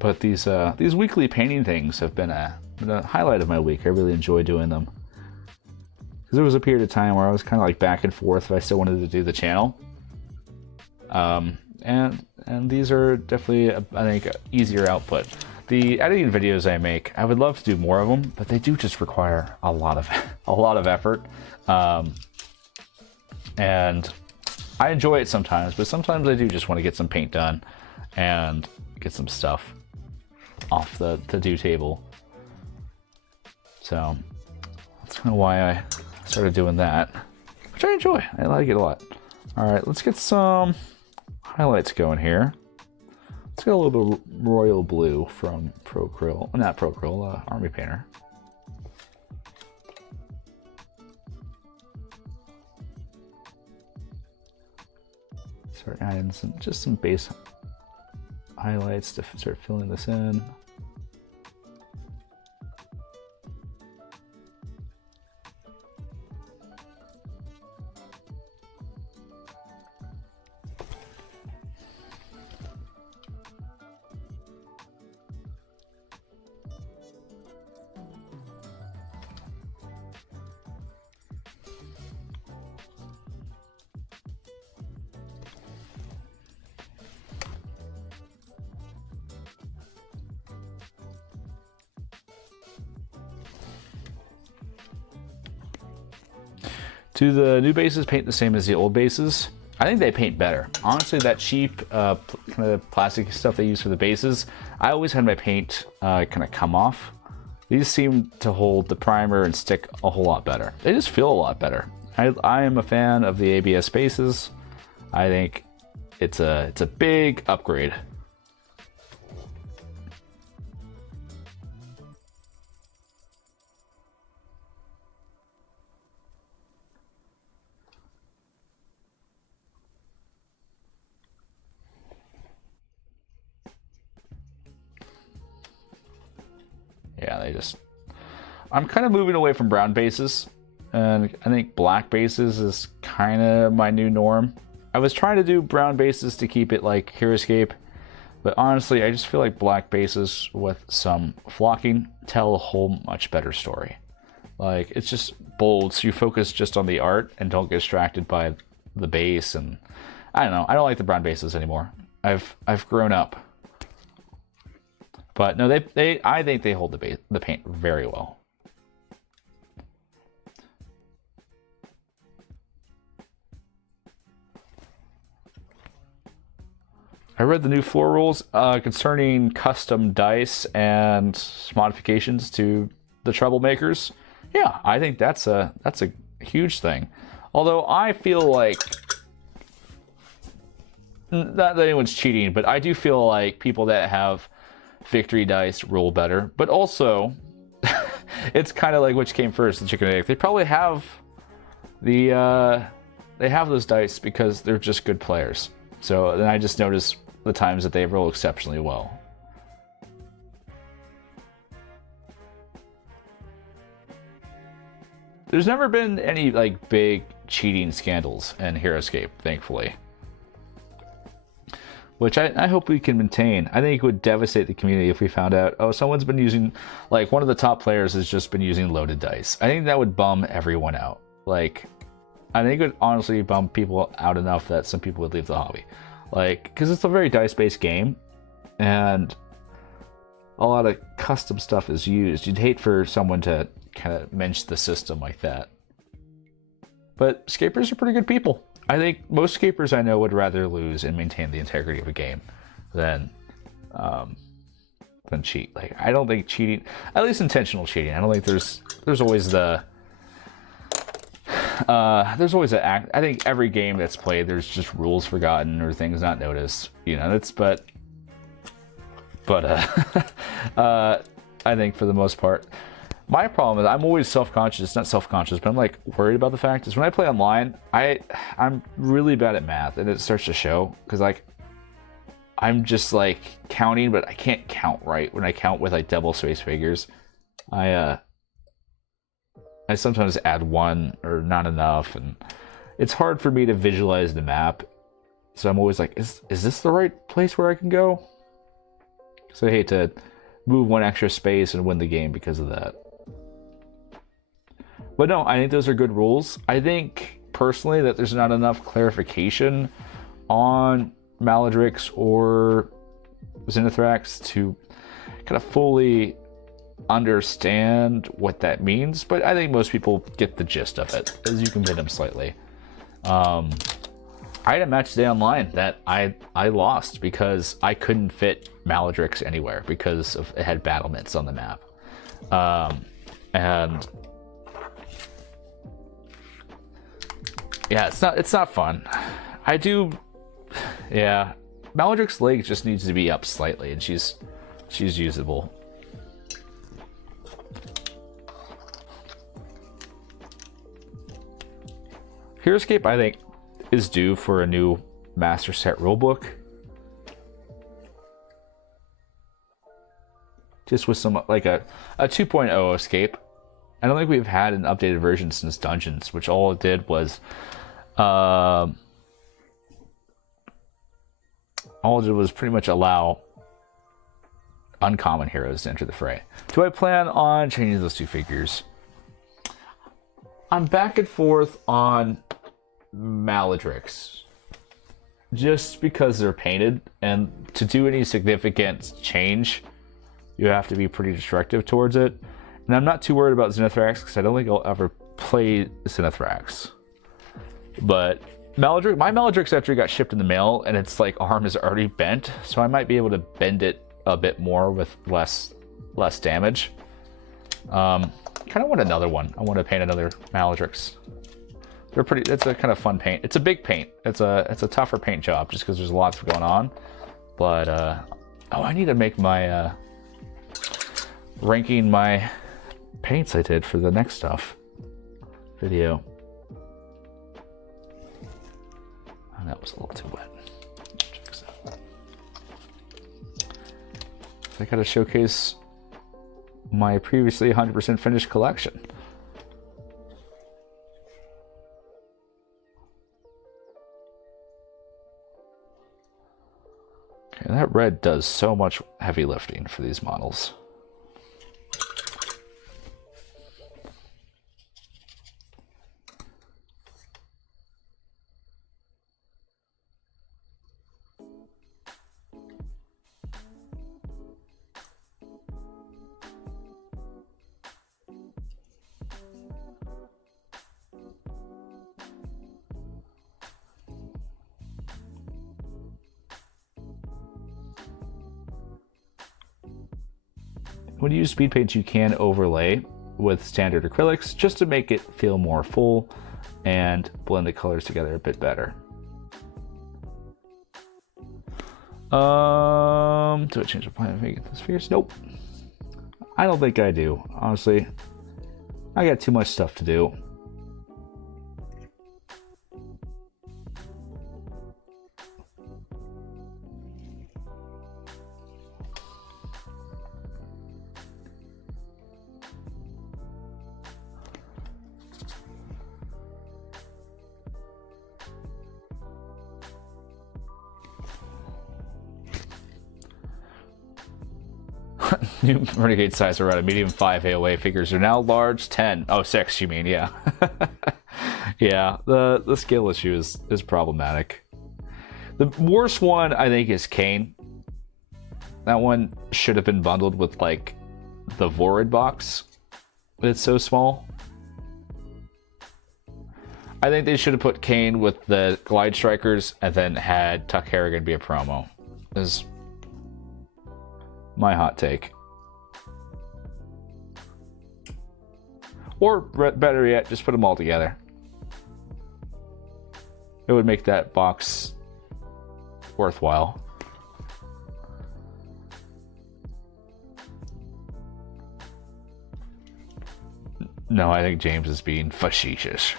But these weekly painting things have been a highlight of my week. I really enjoy doing them. Because there was a period of time where I was kind of like back and forth if I still wanted to do the channel. And these are definitely, I think, easier output. The editing videos I make, I would love to do more of them, but they do just require a lot of effort. And I enjoy it sometimes, but sometimes I do just want to get some paint done and get some stuff off the to-do table. So that's kind of why I started doing that, which I enjoy. I like it a lot. All right, let's get some highlights going here. Let's get a little bit of royal blue from Army Painter. Start adding some base highlights to start filling this in. Do the new bases paint the same as the old bases? I think they paint better. Honestly, that cheap kind of plastic stuff they use for the bases, I always had my paint kind of come off. These seem to hold the primer and stick a whole lot better. They just feel a lot better. I am a fan of the ABS bases. I think it's a big upgrade. Yeah, I'm kind of moving away from brown bases, and I think black bases is kind of my new norm. I was trying to do brown bases to keep it like Heroscape, but honestly, I just feel like black bases with some flocking tell a whole much better story. Like, it's just bold, so you focus just on the art and don't get distracted by the base, and I don't know, I don't like the brown bases anymore. I've grown up. But no, I think they hold the paint very well. I read the new floor rules concerning custom dice and modifications to the troublemakers. Yeah, I think that's a huge thing. Although I feel like, not that anyone's cheating, but I do feel like people that have victory dice roll better, but also it's kind of like which came first, the chicken and egg. They probably have they have those dice because they're just good players. So then I just notice the times that they roll exceptionally well. There's never been any like big cheating scandals in Heroscape, thankfully. Which I hope we can maintain. I think it would devastate the community if we found out, oh, someone's been using, like, one of the top players has just been using loaded dice. I think that would bum everyone out. Like, I think it would honestly bum people out enough that some people would leave the hobby. Like, because it's a very dice-based game, and a lot of custom stuff is used. You'd hate for someone to kind of mensch the system like that. But scapers are pretty good people. I think most scapers I know would rather lose and maintain the integrity of a game than cheat. Like, I don't think cheating, at least intentional cheating, I don't think there's always the I think every game that's played, there's just rules forgotten or things not noticed. You know, I think for the most part, my problem is I'm always self-conscious, not self-conscious, but I'm like worried about the fact is when I play online, I'm really bad at math, and it starts to show because like I'm just like counting, but I can't count right when I count with like double space figures. I sometimes add one or not enough, and it's hard for me to visualize the map. So I'm always like, is this the right place where I can go? So I hate to move one extra space and win the game because of that. But no, I think those are good rules. I think, personally, that there's not enough clarification on Maladrix or Zenithrax to kind of fully understand what that means. But I think most people get the gist of it, as you can hit them slightly. I had a match today online that I lost because I couldn't fit Maladrix anywhere because it had battlements on the map. And yeah, it's not fun. Yeah, Maladrix's leg just needs to be up slightly, and she's usable. Heroscape, I think, is due for a new master set rulebook. Just with some, like a 2.0 escape. I don't think we've had an updated version since Dungeons, which all it did was pretty much allow uncommon heroes to enter the fray. Do I plan on changing those two figures? I'm back and forth on Maladrix. Just because they're painted, and to do any significant change, you have to be pretty destructive towards it. And I'm not too worried about Zenithrax because I don't think I'll ever play Zenithrax. But Maladrix, my Maladrix actually got shipped in the mail, and its like arm is already bent, so I might be able to bend it a bit more with less damage. Kind of want another one. I want to paint another Maladrix. They're pretty. It's a kind of fun paint. It's a big paint. It's a tougher paint job just because there's lots going on. But oh, I need to make my ranking my paints I did for the next stuff video. Oh, that was a little too wet. Check this out. So I gotta showcase my previously 100% finished collection. Okay, that red does so much heavy lifting for these models. When you use speed paints, you can overlay with standard acrylics just to make it feel more full and blend the colors together a bit better. Do I change the plan to make this fierce? Nope. I don't think I do. Honestly, I got too much stuff to do. New renegade size are around a medium 5 AOA figures are now large 10. Oh, 6 you mean, yeah. Yeah, the scale issue is problematic. The worst one I think is Kane. That one should have been bundled with like the Vorid box. It's so small. I think they should have put Kane with the Glide Strikers and then had Tuck Harrigan be a promo. Is my hot take. Or better yet, just put them all together. It would make that box worthwhile. No, I think James is being facetious.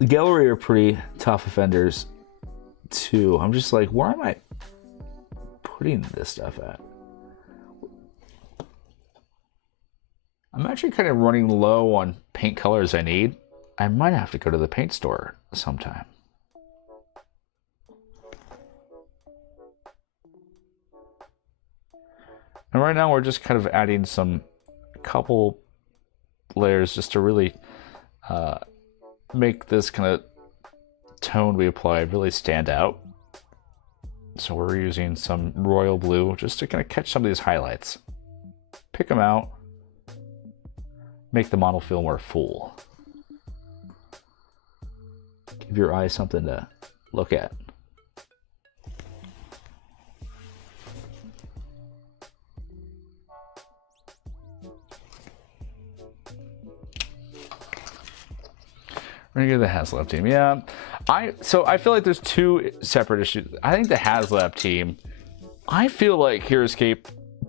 The gallery are pretty tough offenders too. I'm just like, where am I putting this stuff at? I'm actually kind of running low on paint colors I need. I might have to go to the paint store sometime. And right now we're just kind of adding couple layers just to really make this kind of tone we applied really stand out. So we're using some royal blue just to kind of catch some of these highlights. Pick them out. Make the model feel more full. Give your eyes something to look at. We're gonna go to the HasLab team. Yeah, so I feel like there's two separate issues. I think the HasLab team, I feel like Heroscape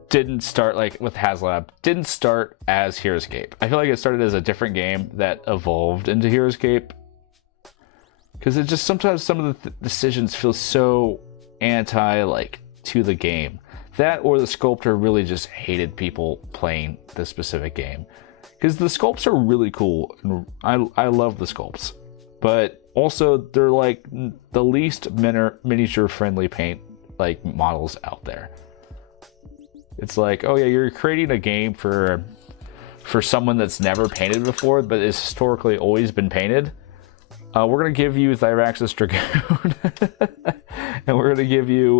didn't start like with HasLab, didn't start as Heroscape. I feel like it started as a different game that evolved into Heroscape. Because it just sometimes some of the decisions feel so to the game. That or the sculptor really just hated people playing this specific game. Because the sculpts are really cool, and I love the sculpts. But also, they're like the least miniature friendly paint like models out there. It's like, oh yeah, you're creating a game for someone that's never painted before, but has historically always been painted. We're gonna give you Thyraxis Dragoon, and we're gonna give you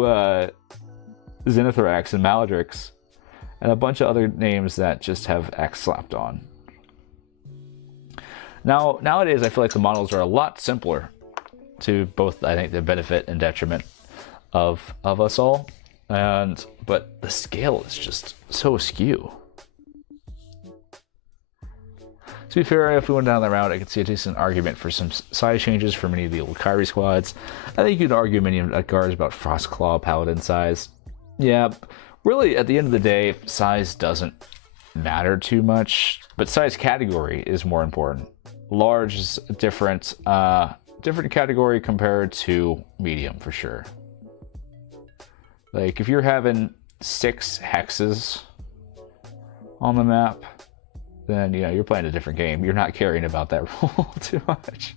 Zenithrax and Maladrix, and a bunch of other names that just have X slapped on. Now, nowadays, I feel like the models are a lot simpler to both, I think, the benefit and detriment of us all. But the scale is just so askew. To be fair, if we went down that route, I could see a decent argument for some size changes for many of the old Kyrie squads. I think you'd argue many of Edgar's about Frostclaw Paladin size. Yeah, really, at the end of the day, size doesn't matter too much, but size category is more important. Large is a different category compared to medium for sure. Like if you're having 6 hexes on the map, then you're playing a different game. You're not caring about that rule too much.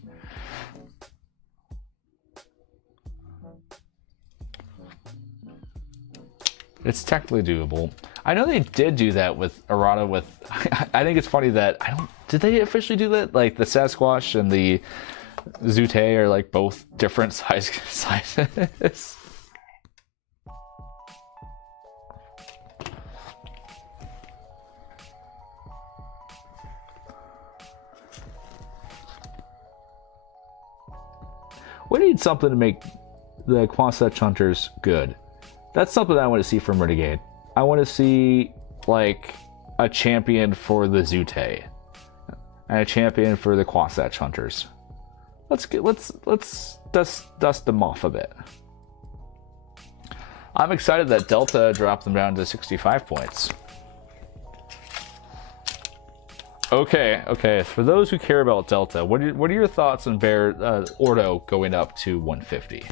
It's technically doable. I know they did do that with errata with I think it's funny that did they officially do that? Like the Sasquatch and the Zute are like both different sizes. We need something to make the Quasatch Hunters good. That's something I want to see from Renegade. I want to see like a champion for the Zute and a champion for the Quasatch Hunters. Let's dust them off a bit. I'm excited that Delta dropped them down to 65 points. Okay. For those who care about Delta, what are your thoughts on Ordo going up to 150?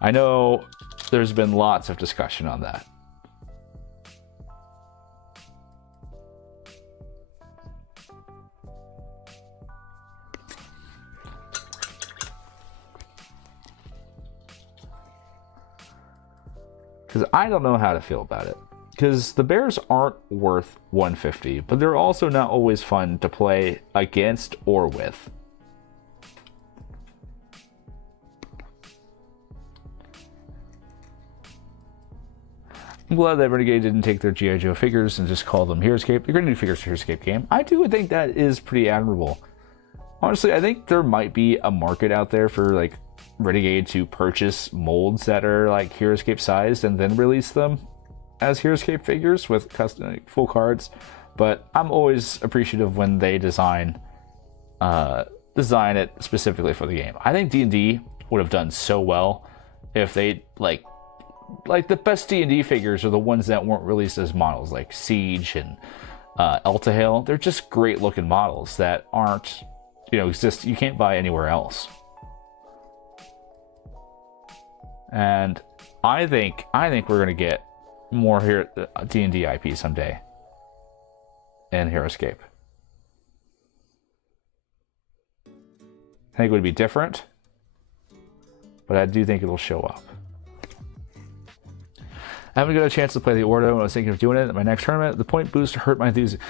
I know there's been lots of discussion on that. Because I don't know how to feel about it. Because the Bears aren't worth 150, but they're also not always fun to play against or with. I'm glad that Renegade didn't take their G.I. Joe figures and just call them Heroscape. They're going to do figures for Heroscape game. I do think that is pretty admirable. Honestly, I think there might be a market out there for like Renegade to purchase molds that are like Heroscape sized and then release them as Heroscape figures with custom full cards. But I'm always appreciative when they design it specifically for the game. I think D&D would have done so well if they like the best D&D figures are the ones that weren't released as models, like Siege and Eltahale. They're just great looking models that aren't exist. You can't buy anywhere else. And I think we're gonna get more here at D&D IP someday. in Heroscape. I think it would be different, but I do think it'll show up. I haven't got a chance to play the Ordo, and I was thinking of doing it at my next tournament. The point boost hurt my enthusiasm.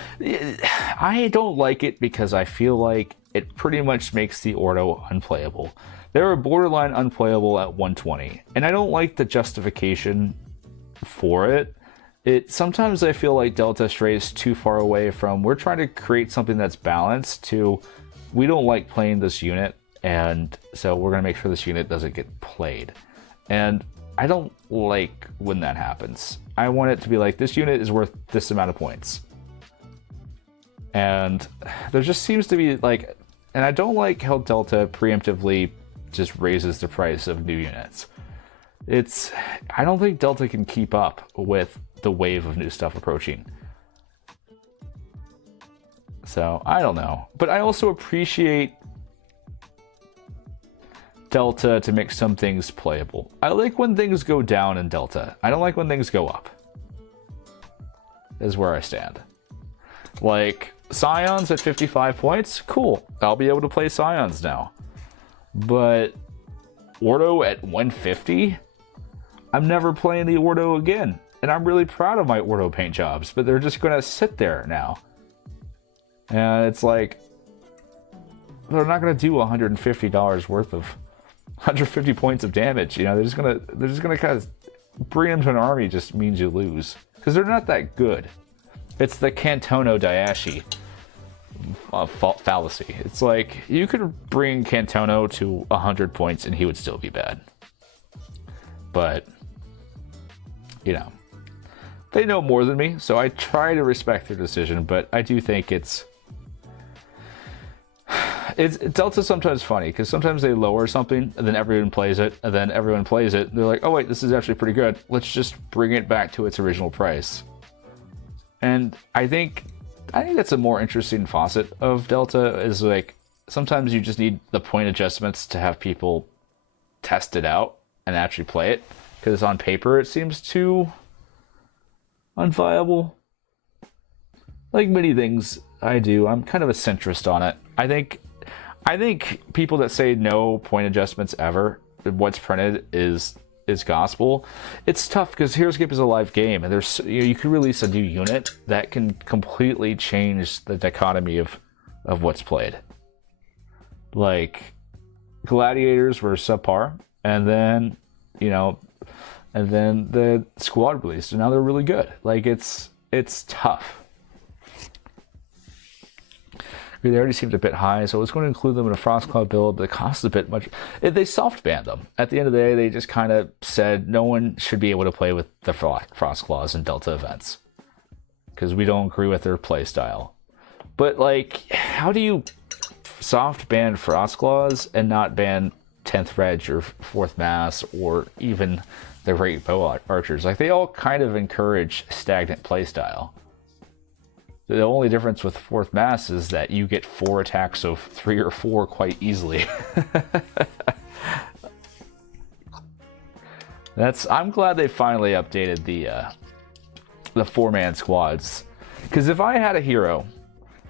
I don't like it because I feel like it pretty much makes the Ordo unplayable. They were borderline unplayable at 120, and I don't like the justification for it. Sometimes I feel like Delta strays too far away from we're trying to create something that's balanced to we don't like playing this unit, and so we're going to make sure this unit doesn't get played. And I don't like when that happens. I want it to be like, this unit is worth this amount of points. And there just seems to be like, and I don't like how Delta preemptively just raises the price of new units. I don't think Delta can keep up with the wave of new stuff approaching. So, I don't know. But I also appreciate Delta to make some things playable. I like when things go down in Delta. I don't like when things go up. Is where I stand. Like, Scions at 55 points? Cool. I'll be able to play Scions now. But Ordo at 150? I'm never playing the Ordo again. And I'm really proud of my Ordo paint jobs, but they're just going to sit there now. And it's like, they're not going to do $150 worth of 150 points of damage. You know, they're just gonna kind of bring them to an army. Just means you lose because they're not that good. It's the Cantono Dayashi fallacy. It's like you could bring Cantono to 100 points and he would still be bad. But you know, they know more than me, so I try to respect their decision. But I do think it's Delta's sometimes funny because sometimes they lower something and then everyone plays it, and then everyone plays it. They're like, oh wait, this is actually pretty good. Let's just bring it back to its original price. And I think that's a more interesting facet of Delta is like sometimes you just need the point adjustments to have people test it out and actually play it, because on paper it seems too unviable. Like many things I do, I'm kind of a centrist on it. I think people that say no point adjustments ever, what's printed is gospel. It's tough because Heroscape is a live game, and there's you can release a new unit that can completely change the dichotomy of what's played. Like Gladiators were subpar, and then the Squad released, and now they're really good. Like it's tough. They already seemed a bit high, so I was going to include them in a Frostclaw build, but it costs a bit much. They soft banned them. At the end of the day, they just kind of said no one should be able to play with the Frostclaws in Delta events because we don't agree with their play style. But like, how do you soft ban Frostclaws and not ban 10th Reg or 4th Mass or even the Great Bow Archers? Like, they all kind of encourage stagnant play style. The only difference with 4th Mass is that you get 4 attacks of 3 or 4 quite easily. I'm glad they finally updated the 4-man squads. Because if I had a hero,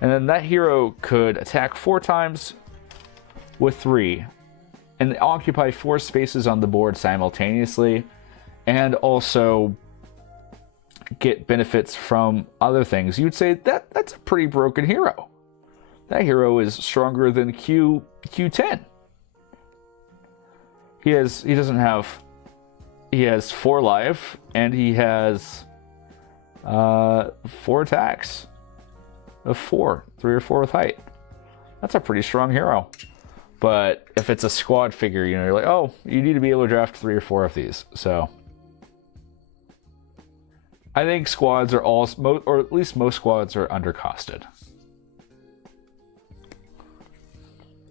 and then that hero could attack 4 times with 3, and occupy 4 spaces on the board simultaneously, and also get benefits from other things, you'd say that's a pretty broken hero. That hero is stronger than Q10. He has 4 life, and he has 4 attacks of 4, 3 or 4 with height. That's a pretty strong hero. But if it's a squad figure, you're like, oh, you need to be able to draft 3 or 4 of these. So I think squads are or at least most squads are undercosted.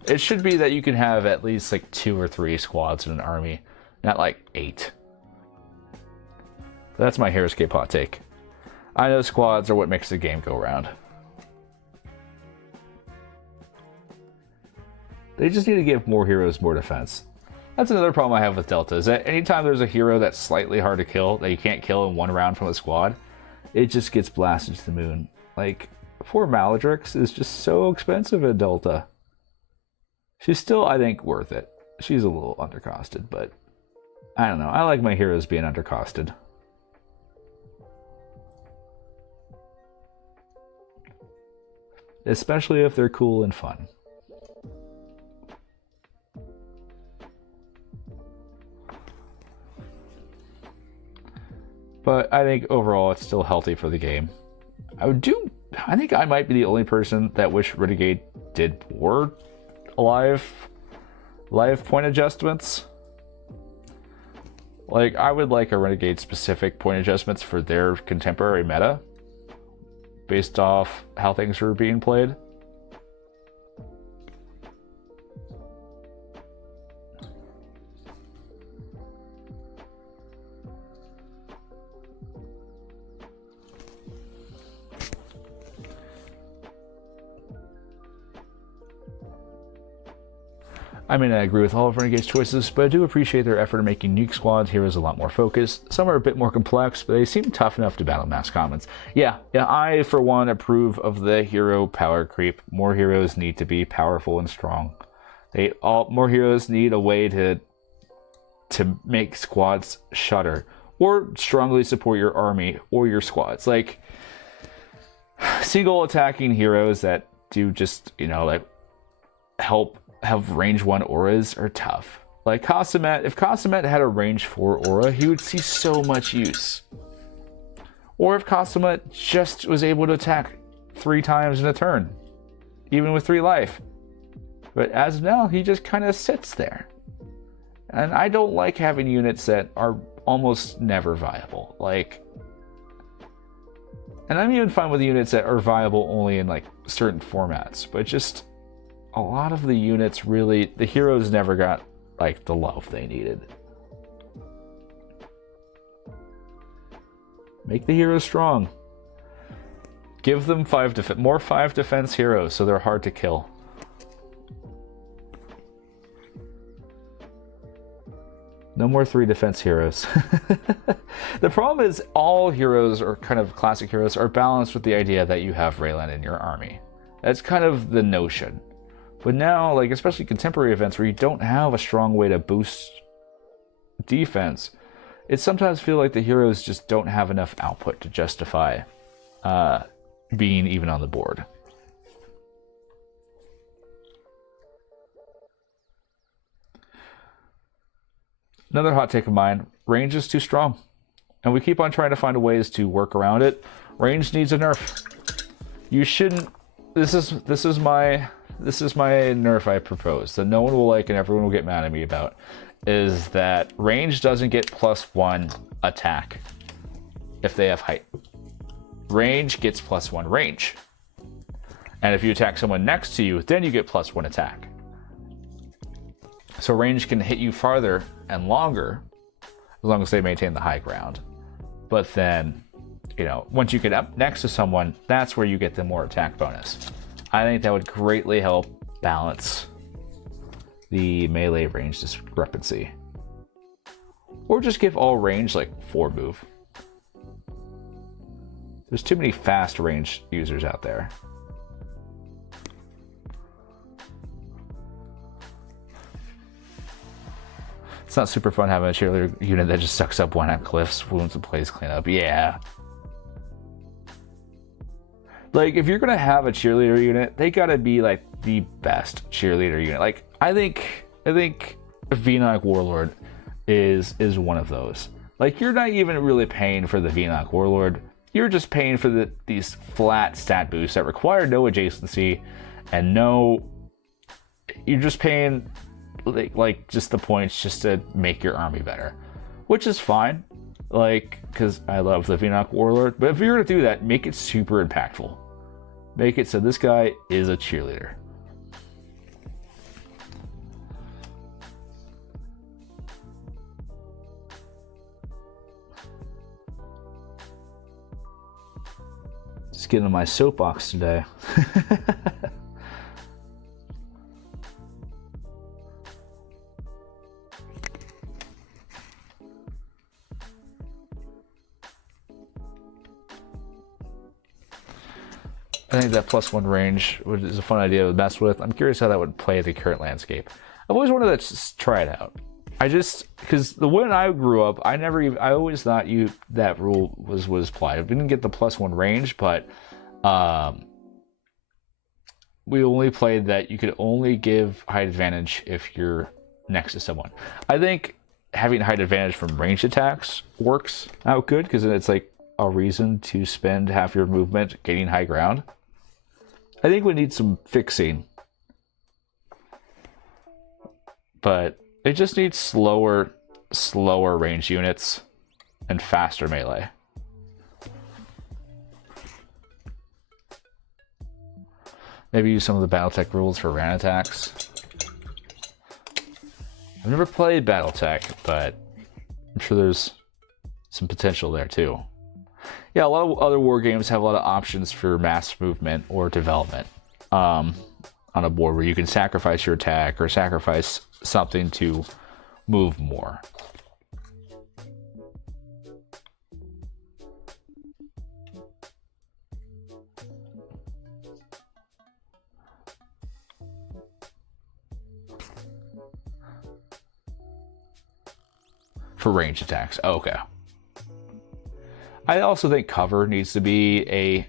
It should be that you can have at least like 2 or 3 squads in an army, not like 8. That's my Heroscape hot take. I know squads are what makes the game go round. They just need to give more heroes more defense. That's another problem I have with Delta, is that anytime there's a hero that's slightly hard to kill, that you can't kill in 1 round from a squad, it just gets blasted to the moon. Like, poor Maladrix is just so expensive in Delta. She's still, I think, worth it. She's a little undercosted, but I don't know. I like my heroes being undercosted. Especially if they're cool and fun. But I think overall it's still healthy for the game. I think I might be the only person that wish Renegade did more live point adjustments. Like, I would like a Renegade specific point adjustments for their contemporary meta based off how things are being played. I mean, I agree with all of Renegade's choices, but I do appreciate their effort in making Nuke Squad heroes a lot more focused. Some are a bit more complex, but they seem tough enough to battle mass commons. Yeah, I, for one, approve of the hero power creep. More heroes need to be powerful and strong. More heroes need a way to make squads shudder, or strongly support your army or your squads. Like, single attacking heroes that do just, like, help have range 1 auras are tough. Like Cossamet, if Cossamet had a range 4 aura, he would see so much use. Or if Cossamet just was able to attack 3 times in a turn, even with 3 life. But as of now, he just kind of sits there. And I don't like having units that are almost never viable. Like, and I'm even fine with units that are viable only in like certain formats, but just a lot of the units really, the heroes never got like the love they needed. Make the heroes strong. Give them more 5 defense heroes so they're hard to kill. No more 3 defense heroes. The problem is all heroes, or kind of classic heroes, are balanced with the idea that you have Raylan in your army. That's kind of the notion. But now, like, especially contemporary events where you don't have a strong way to boost defense, it sometimes feels like the heroes just don't have enough output to justify being even on the board. Another hot take of mine, range is too strong. And we keep on trying to find ways to work around it. Range needs a nerf. You shouldn't... This is my nerf I propose that no one will like and everyone will get mad at me about, is that range doesn't get +1 attack if they have height. Range gets +1 range. And if you attack someone next to you, then you get +1 attack. So range can hit you farther and longer as long as they maintain the high ground. But then, once you get up next to someone, that's where you get the more attack bonus. I think that would greatly help balance the melee range discrepancy. Or just give all range like 4 move. There's too many fast range users out there. It's not super fun having a cheerleader unit that just sucks up one-hit cliffs, wounds, and plays cleanup. Yeah. Like, if you're gonna have a cheerleader unit, they gotta be like the best cheerleader unit. Like, I think Venoch Warlord is one of those. Like, you're not even really paying for the Venoch Warlord. You're just paying for these flat stat boosts that require no adjacency and you're just paying like just the points just to make your army better, which is fine. Like, because I love the Venoch Warlord, but if you're gonna do that, make it super impactful. Make it so this guy is a cheerleader. Just getting on my soapbox today. I think that +1 range is a fun idea to mess with. I'm curious how that would play the current landscape. I've always wanted to just try it out. Because the way I grew up, I always thought that rule was applied. I didn't get the +1 range, but we only played that you could only give height advantage if you're next to someone. I think having height advantage from ranged attacks works out good, because it's like a reason to spend half your movement gaining high ground. I think we need some fixing, but it just needs slower range units and faster melee. Maybe use some of the Battletech rules for ran attacks. I've never played Battletech, but I'm sure there's some potential there too. Yeah, a lot of other war games have a lot of options for mass movement or development on a board, where you can sacrifice your attack or sacrifice something to move more. For range attacks. Oh, okay. I also think cover needs to be a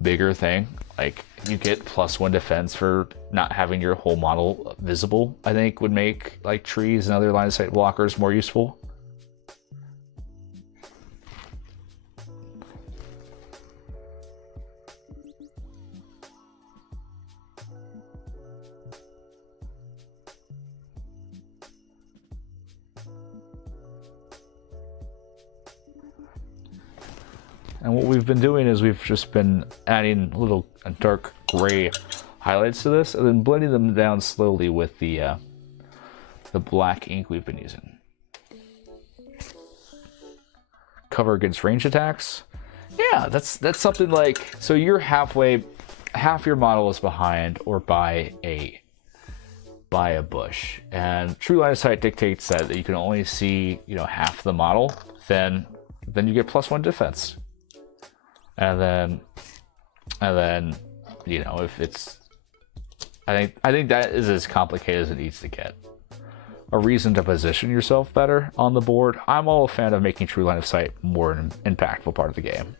bigger thing. Like, you get +1 defense for not having your whole model visible. I think would make like trees and other line of sight blockers more useful. And what we've been doing is we've just been adding little dark gray highlights to this, and then blending them down slowly with the black ink we've been using. Cover against range attacks. Yeah, that's something like, so you're half your model is behind or by a bush, and true line of sight dictates that you can only see, half the model. Then you get +1 defense. And then, if it's, I think that is as complicated as it needs to get. A reason to position yourself better on the board. I'm all a fan of making true line of sight more an impactful part of the game.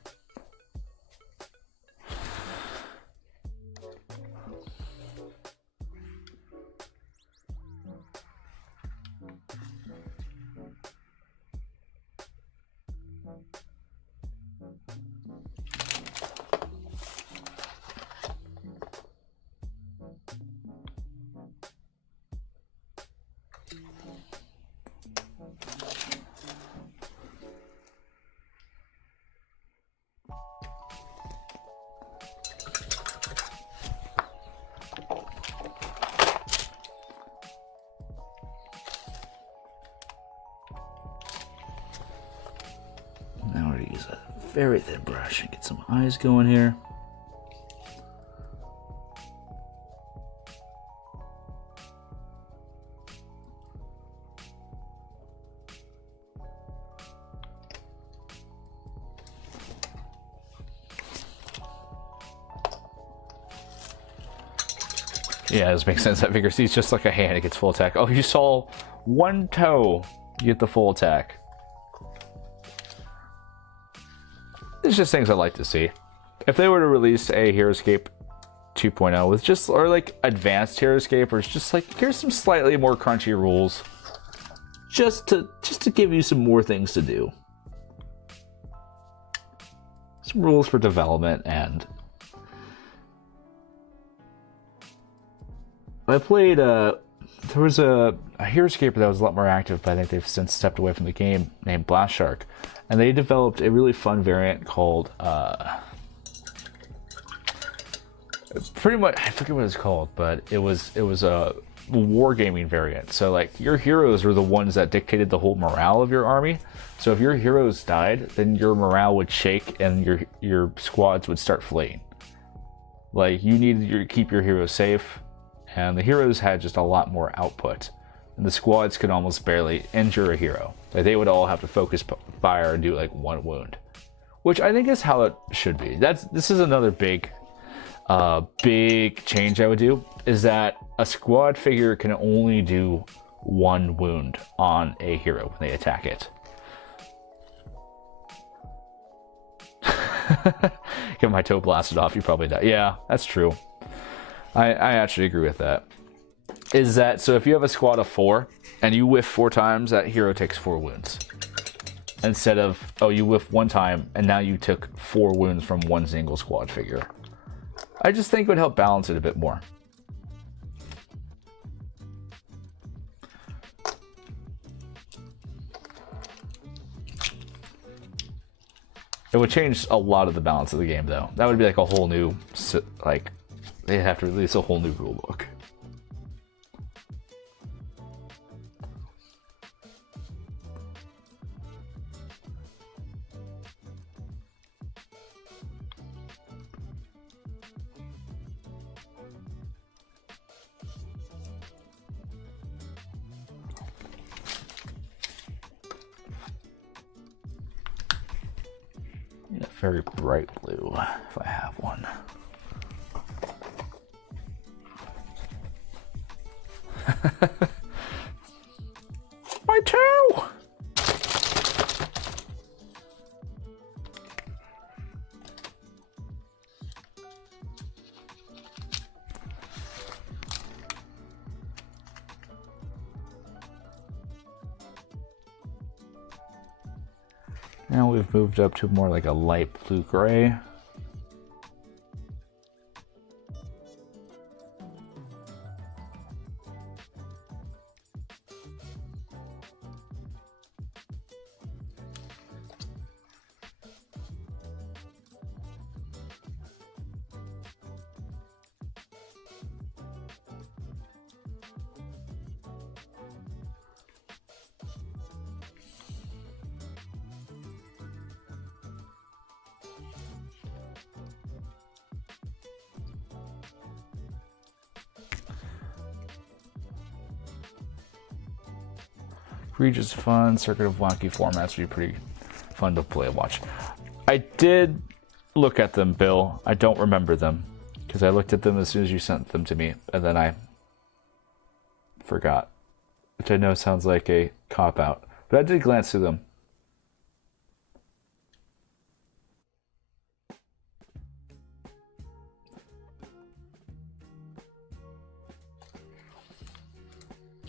Now we're going to use a very thin brush and get some eyes going here. Yeah, this makes sense. That figure sees just like a hand, it gets full attack. Oh, you saw one toe, you get the full attack. It's just things I like to see. If they were to release a Heroscape 2.0 with just, or like advanced Heroscape, or it's just like, here's some slightly more crunchy rules, just to give you some more things to do. Some rules for development. And I played, there was a Heroscaper that was a lot more active, but I think they've since stepped away from the game, named Blast Shark. And they developed a really fun variant called, pretty much, I forget what it's called, but it was a wargaming variant. So like, your heroes were the ones that dictated the whole morale of your army. So if your heroes died, then your morale would shake and your squads would start fleeing. Like, you needed to keep your heroes safe, and the heroes had just a lot more output. And the squads could almost barely injure a hero. Like, they would all have to focus fire and do like one wound, which I think is how it should be. This is another big big change I would do is that a squad figure can only do 1 wound on a hero when they attack it. Get my toe blasted off, you probably die. Yeah, that's true. I actually agree with that. Is that so if you have a squad of 4 and you whiff 4 times, that hero takes 4 wounds. Instead of, oh, you whiffed 1 time and now you took 4 wounds from 1 single squad figure. I just think it would help balance it a bit more. It would change a lot of the balance of the game, though. That would be like a whole new, like, they'd have to release a whole new rule book. Very bright blue, if I have one. My toe! Now we've moved up to more like a light blue-gray. Regis fun, circuit of wacky formats would be pretty fun to play and watch. I did look at them, Bill. I don't remember them because I looked at them as soon as you sent them to me and then I forgot, which I know sounds like a cop-out, but I did glance through them.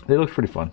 They look pretty fun.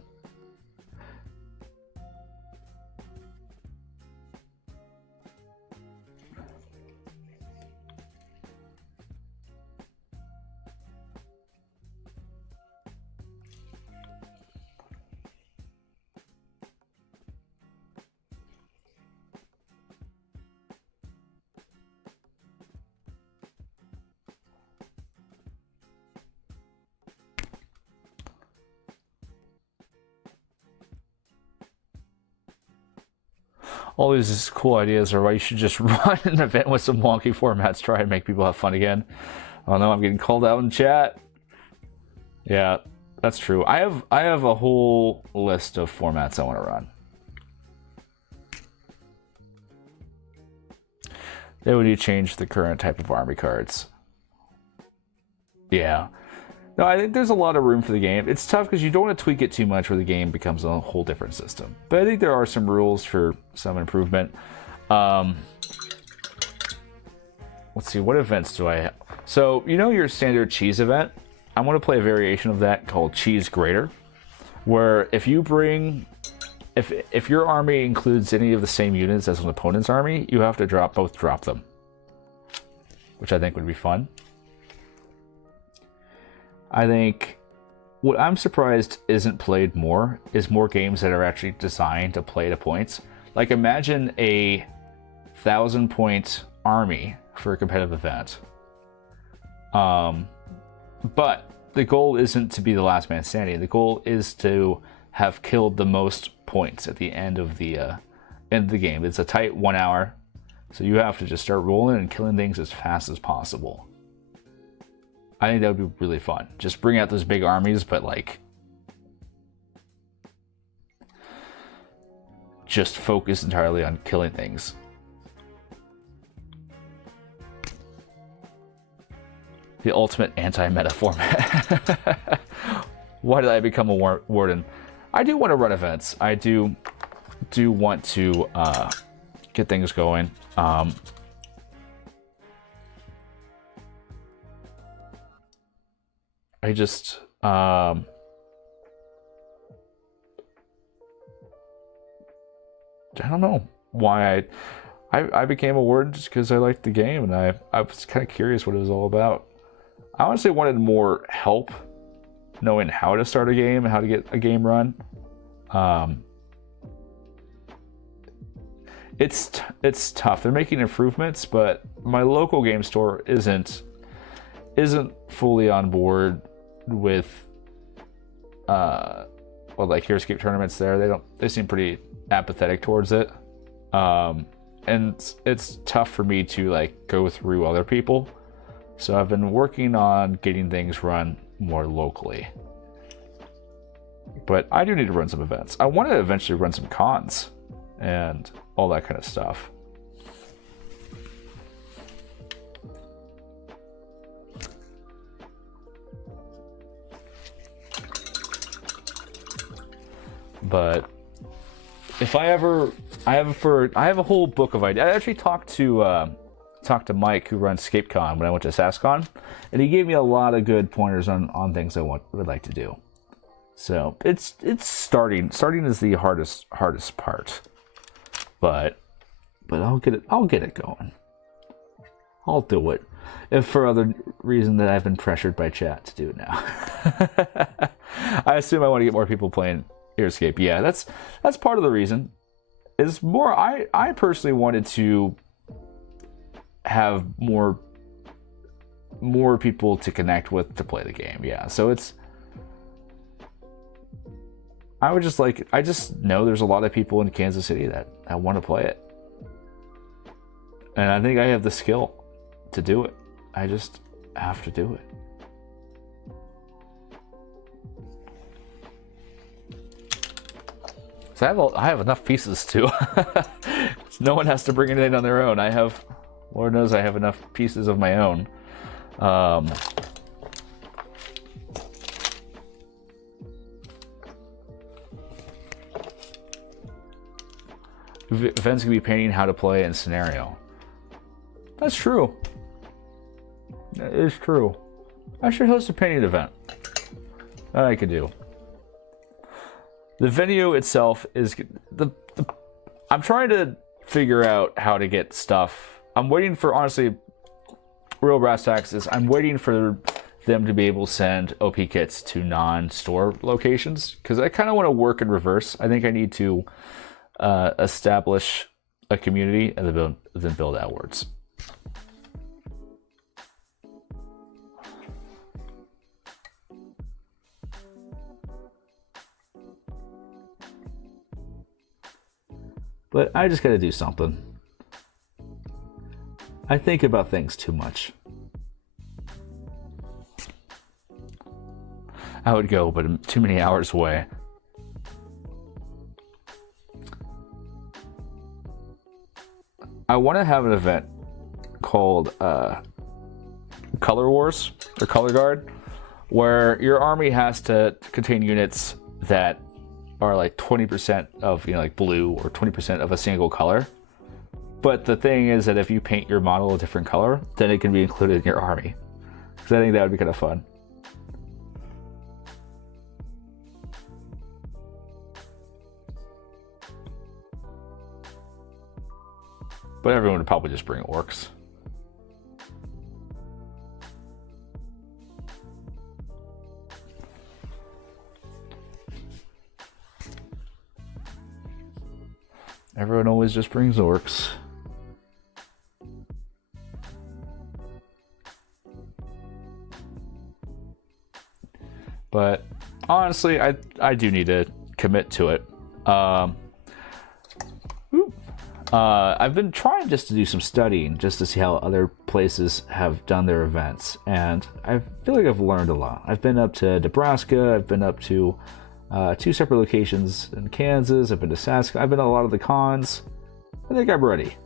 All these cool ideas are why you should just run an event with some wonky formats, try and make people have fun again. Oh no, I'm getting called out in chat. Yeah, that's true. I have a whole list of formats I want to run. They would change the current type of army cards. Yeah. No, I think there's a lot of room for the game. It's tough because you don't want to tweak it too much where the game becomes a whole different system. But I think there are some rules for some improvement. Let's see, what events do I have? So, you know your standard cheese event? I want to play a variation of that called Cheese Grater, where if you bring... If your army includes any of the same units as an opponent's army, you have to drop them. Which I think would be fun. I think what I'm surprised isn't played more is more games that are actually designed to play to points. Like imagine a 1,000-point army for a competitive event. But the goal isn't to be the last man standing. The goal is to have killed the most points at the end of the game. It's a tight 1 hour, so you have to just start rolling and killing things as fast as possible. I think that would be really fun. Just bring out those big armies, but like just focus entirely on killing things. The ultimate anti-meta format. Why did I become a warden? I do want to run events. I do want to get things going. I just I don't know why I became a warden, just because I liked the game and I was kind of curious what it was all about. I honestly wanted more help knowing how to start a game and how to get a game run. It's tough. They're making improvements, but my local game store isn't fully on board with like Heroscape tournaments there. They seem pretty apathetic towards it. And it's tough for me to like go through other people. So I've been working on getting things run more locally. But I do need to run some events. I want to eventually run some cons and all that kind of stuff. But if I have a whole book of ideas. I actually talked to Mike, who runs ScapeCon, when I went to SaskCon, and he gave me a lot of good pointers on things I would like to do. So it's starting. Starting is the hardest part, but I'll get it going. I'll do it. If for other reason that I've been pressured by chat to do it now. I assume I want to get more people playing Heroscape. Yeah, that's part of the reason. Is more I personally wanted to have more people to connect with to play the game. Yeah, so I just know there's a lot of people in Kansas City that want to play it. And I think I have the skill to do it. I just have to do it. So I have enough pieces too. No one has to bring anything on their own. Lord knows I have enough pieces of my own. Events can be painting how to play in scenario. That's true. That is true. I should host a painting event. That I could do. The venue itself is I'm trying to figure out how to get stuff. I'm waiting for, honestly, real brass tacks is I'm waiting for them to be able to send OP kits to non-store locations, because I kind of want to work in reverse. I think I need to establish a community and then build outwards. But I just gotta do something. I think about things too much. I would go, but I'm too many hours away. I want to have an event called Color Wars or Color Guard, where your army has to contain units that are like 20% of, like blue, or 20% of a single color. But the thing is that if you paint your model a different color, then it can be included in your army. Because I think that would be kind of fun. But everyone would probably just bring orcs. Everyone always just brings orcs. But honestly, I do need to commit to it. I've been trying just to do some studying, just to see how other places have done their events, and I feel like I've learned a lot. I've been up to Nebraska, I've been up to 2 separate locations in Kansas, I've been to Sask, I've been to a lot of the cons. I think I'm ready.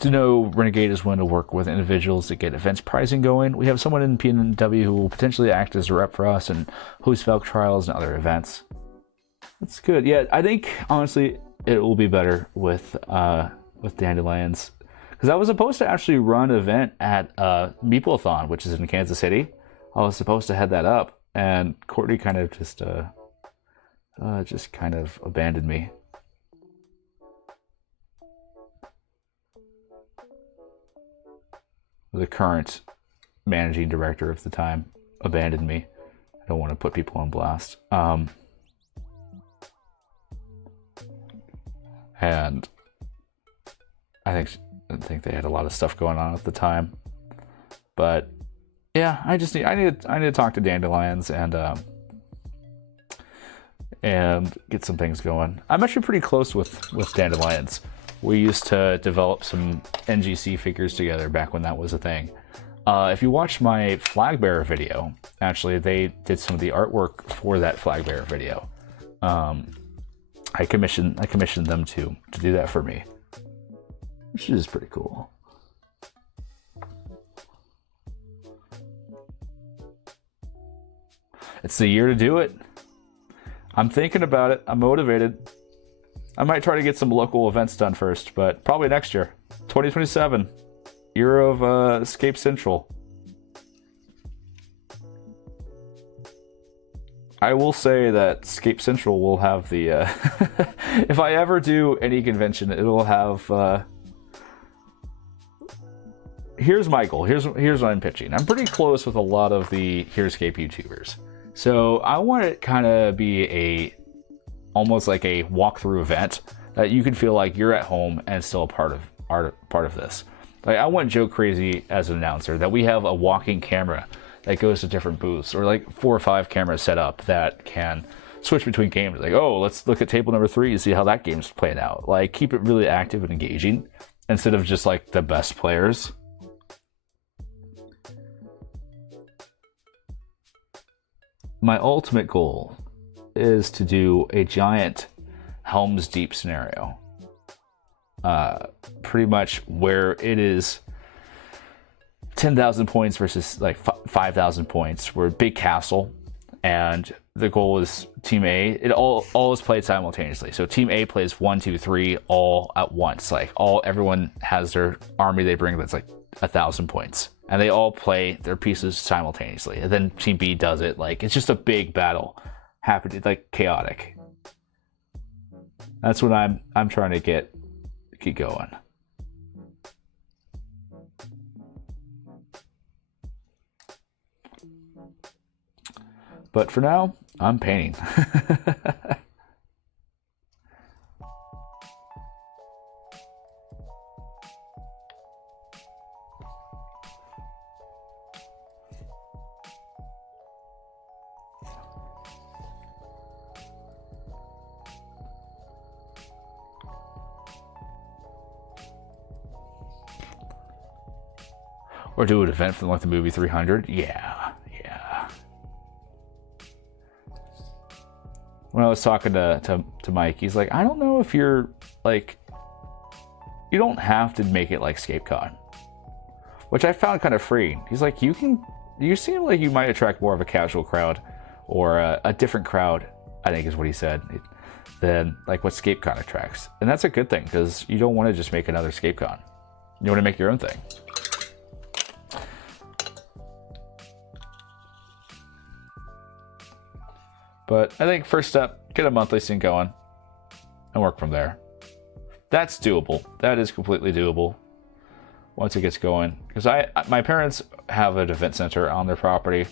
To know Renegade is willing to work with individuals to get events pricing going. We have someone in PNW who will potentially act as a rep for us and host Valk trials and other events. That's good. Yeah, I think honestly it will be better with Dandelions, because I was supposed to actually run an event at Meeple-a-thon, which is in Kansas City. I was supposed to head that up, and Courtney kind of just kind of abandoned me. The current managing director of the time abandoned me. I don't want to put people on blast. And I think they had a lot of stuff going on at the time. But yeah, I need to talk to Dandelions and get some things going. I'm actually pretty close with Dandelions. We used to develop some NGC figures together back when that was a thing. If you watch my flag bearer video, actually they did some of the artwork for that flag bearer video. I commissioned them to do that for me, which is pretty cool. It's the year to do it. I'm thinking about it. I'm motivated. I might try to get some local events done first, but probably next year. 2027. Year of Escape Central. I will say that Escape Central will have the... if I ever do any convention, it'll have... Here's my goal. Here's what I'm pitching. I'm pretty close with a lot of the Heroscape YouTubers. So I want it kind of be almost like a walkthrough event that you can feel like you're at home and still a part of this. Like, I want Joe Crazy as an announcer, that we have a walking camera that goes to different booths, or like 4 or 5 cameras set up that can switch between games. Like, oh, let's look at table number 3 and see how that game's playing out. Like, keep it really active and engaging instead of just like the best players. My ultimate goal is to do a giant Helm's Deep scenario. Pretty much where it is 10,000 points versus like 5,000 points. We're a big castle, and the goal is Team A. It all is played simultaneously. So Team A plays 1, 2, 3 all at once. Like everyone has their army they bring that's like 1,000 points, and they all play their pieces simultaneously. And then Team B does it. Like, it's just a big battle, happening, like chaotic. That's what I'm trying to get going. But for now, I'm painting. Or do an event from like the movie 300? Yeah. When I was talking to Mike, he's like, I don't know if you're like, you don't have to make it like ScapeCon, which I found kind of freeing. He's like, you seem like you might attract more of a casual crowd, or a different crowd, I think is what he said, than like what ScapeCon attracts. And that's a good thing, because you don't want to just make another ScapeCon. You want to make your own thing. But I think first step, get a monthly scene going and work from there. That's doable. That is completely doable once it gets going. Because my parents have an event center on their property.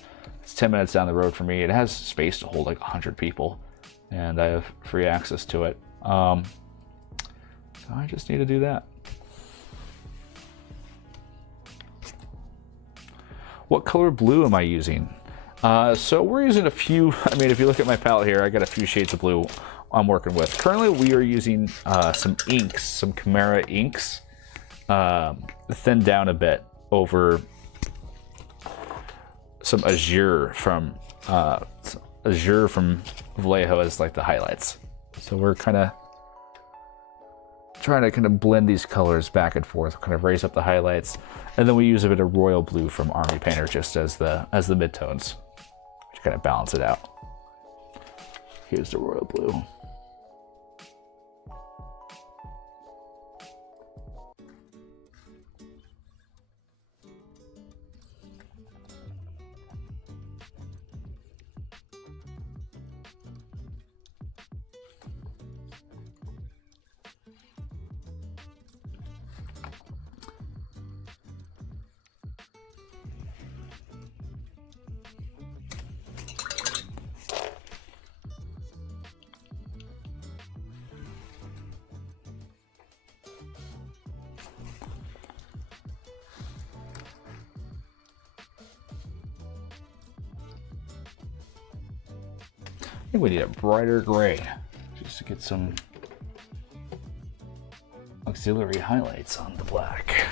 It's 10 minutes down the road from me. It has space to hold like 100 people, and I have free access to it. So I just need to do that. What color blue am I using? So we're using a few, I mean, if you look at my palette here, I got a few shades of blue I'm working with. Currently, we are using some inks, some Chimera inks, thinned down a bit over some Azure from Vallejo as like the highlights. So we're kind of trying to kind of blend these colors back and forth, kind of raise up the highlights, and then we use a bit of royal blue from Army Painter just as the midtones to kind of balance it out. Here's the royal blue. I think we need a brighter gray just to get some auxiliary highlights on the black.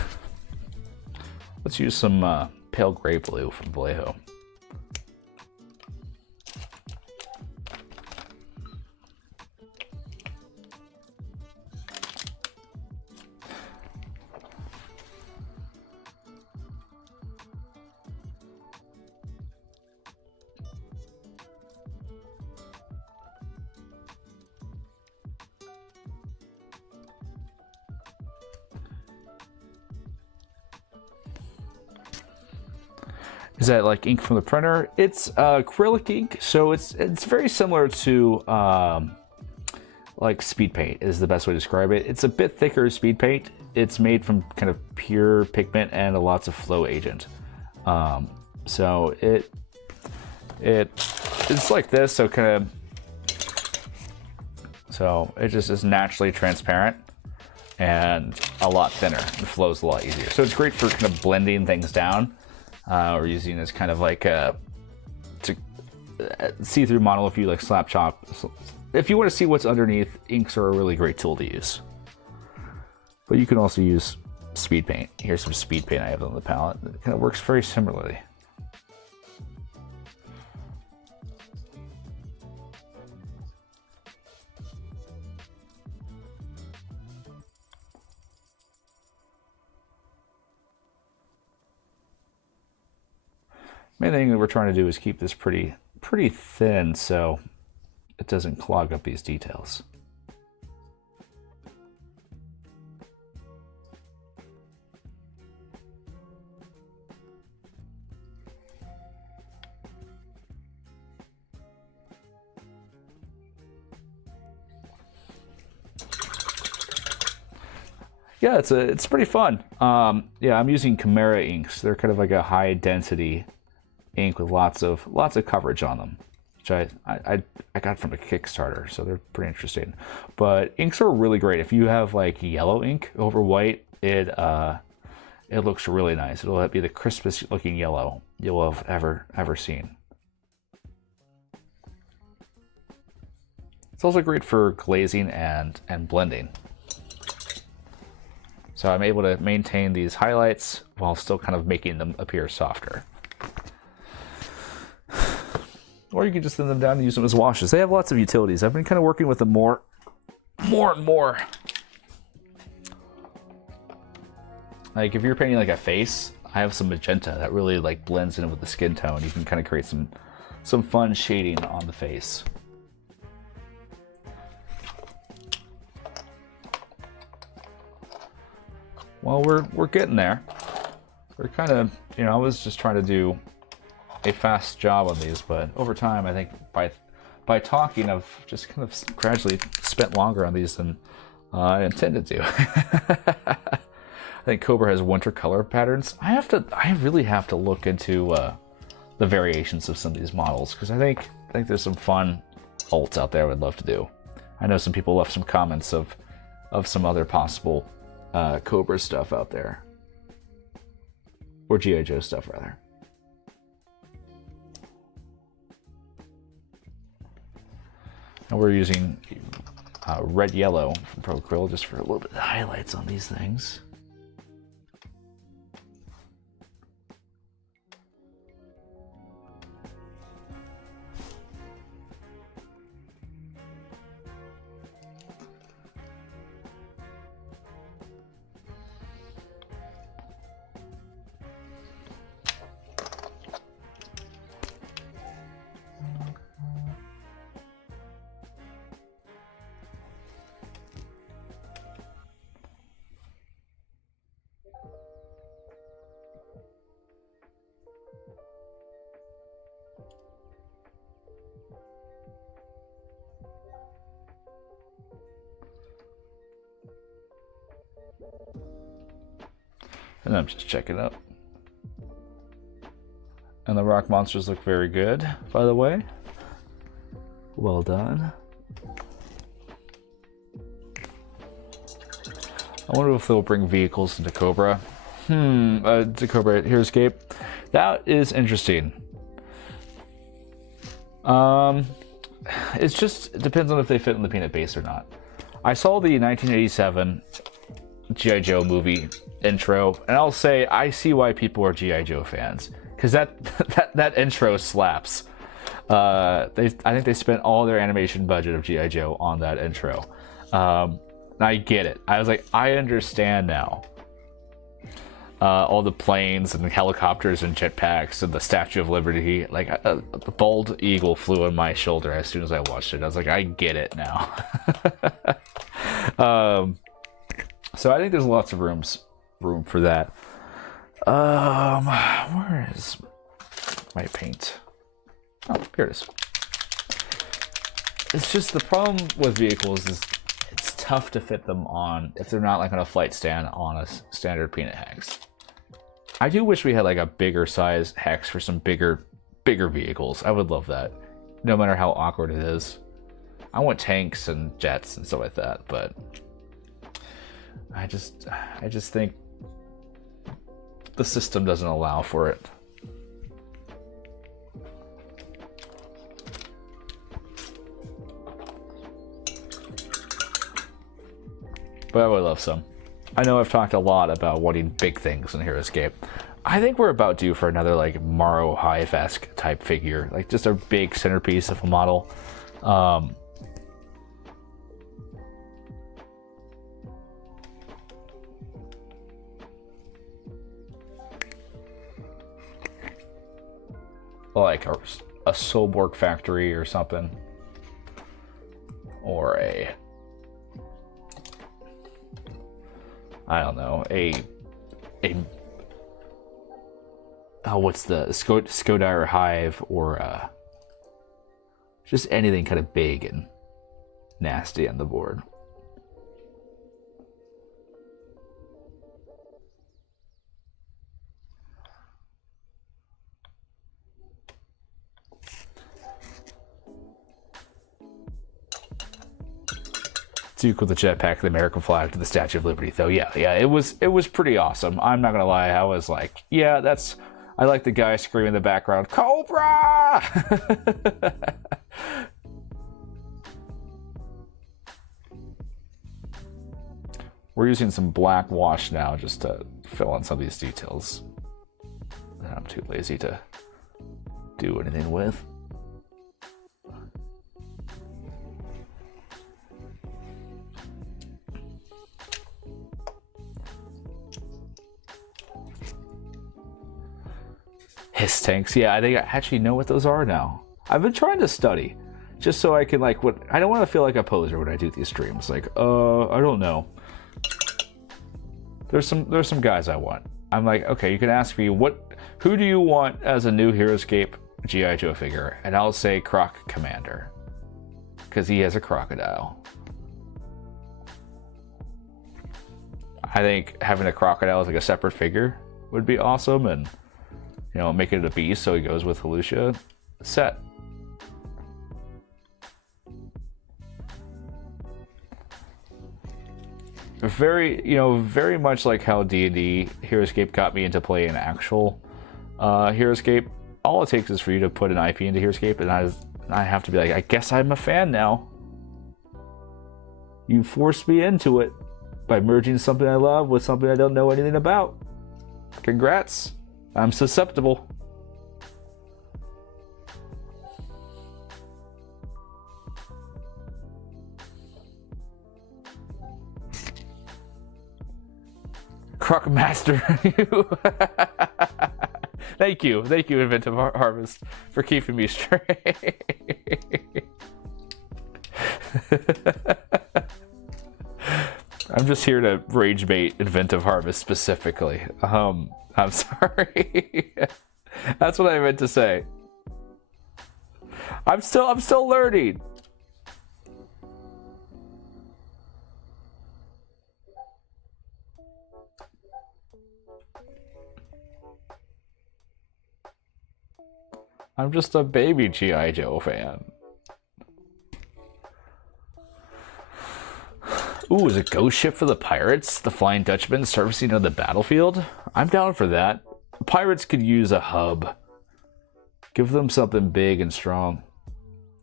Let's use some pale gray blue from Vallejo. Is that like ink from the printer? It's acrylic ink, so it's very similar to like speed paint is the best way to describe it. It's a bit thicker speed paint. It's made from kind of pure pigment and lots of flow agent. So it's like this, so it just is naturally transparent and a lot thinner. It flows a lot easier. So it's great for kind of blending things down. Or using as kind of like a see-through model if you like slap chop. If you want to see what's underneath, inks are a really great tool to use. But you can also use speed paint. Here's some speed paint I have on the palette. It kind of works very similarly. Main thing that we're trying to do is keep this pretty thin so it doesn't clog up these details. Yeah, it's pretty fun. Yeah, I'm using COBRA inks. They're kind of like a high density ink with lots of coverage on them, which I got from a Kickstarter, so they're pretty interesting. But inks are really great. If you have like yellow ink over white, it looks really nice. It'll be the crispest looking yellow you'll have ever seen. It's also great for glazing and blending. So I'm able to maintain these highlights while still kind of making them appear softer. Or you can just thin them down and use them as washes. They have lots of utilities. I've been kind of working with them more and more. Like if you're painting like a face, I have some magenta that really like blends in with the skin tone. You can kind of create some fun shading on the face. Well, we're getting there. We're kind of, I was just trying to do a fast job on these, but over time, I think by talking, I've just kind of gradually spent longer on these than I intended to. I think COBRA has winter color patterns. I really have to look into the variations of some of these models because I think there's some fun alts out there I would love to do. I know some people left some comments of some other possible COBRA stuff out there, or G.I. Joe stuff rather. And we're using red yellow from Procryl just for a little bit of highlights on these things. And I'm just checking up. And the rock monsters look very good, by the way. Well done. I wonder if they'll bring vehicles into COBRA. To COBRA Heroscape. That is interesting. It depends on if they fit in the peanut base or not. I saw the 1987 G.I. Joe movie intro, and I'll say I see why people are G.I. Joe fans, because that intro slaps. I think they spent all their animation budget of G.I. Joe on that intro. I get it. I was like, I understand now. All the planes and the helicopters and jetpacks and the Statue of Liberty. Like, the bald eagle flew on my shoulder as soon as I watched it. I was like, I get it now. So I think there's lots of room for that. Where is my paint? Oh, here it is. It's just the problem with vehicles is it's tough to fit them on if they're not like on a flight stand on a standard peanut hex. I do wish we had like a bigger size hex for some bigger vehicles. I would love that, no matter how awkward it is. I want tanks and jets and stuff like that, but I just think the system doesn't allow for it. But I would love some. I know I've talked a lot about wanting big things in Heroscape. I think we're about due for another like Morrow Hive-esque type figure, like just a big centerpiece of a model. Like a Soulborg factory or something, or I don't know, what's the Skodire Hive, or just anything kind of big and nasty on the board. Too cool, the jetpack, the American flag to the Statue of Liberty, though. Yeah, it was pretty awesome. I'm not gonna lie, I was like, yeah, I like the guy screaming in the background, COBRA! We're using some black wash now just to fill in some of these details that I'm too lazy to do anything with. Hiss tanks, yeah, I think I actually know what those are now. I've been trying to study, just so I can I don't want to feel like a poser when I do these streams. Like, I don't know. There's some guys I want. I'm like, okay, you can ask me who do you want as a new Heroscape G.I. Joe figure, and I'll say Croc Commander, because he has a crocodile. I think having a crocodile as like a separate figure would be awesome, and make it a beast so he goes with Felucia. Set. Very much like how D&D Heroscape got me into playing actual Heroscape. All it takes is for you to put an IP into Heroscape, and I have to be like, I guess I'm a fan now. You forced me into it by merging something I love with something I don't know anything about. Congrats. I'm susceptible. Croc Master. Thank you, Inventive Harvest, for keeping me straight. I'm just here to rage bait Inventive Harvest specifically. I'm sorry. That's what I meant to say. I'm still learning. I'm just a baby G.I. Joe fan. Ooh, is a ghost ship for the pirates? The Flying Dutchman servicing on the battlefield? I'm down for that. Pirates could use a hub. Give them something big and strong.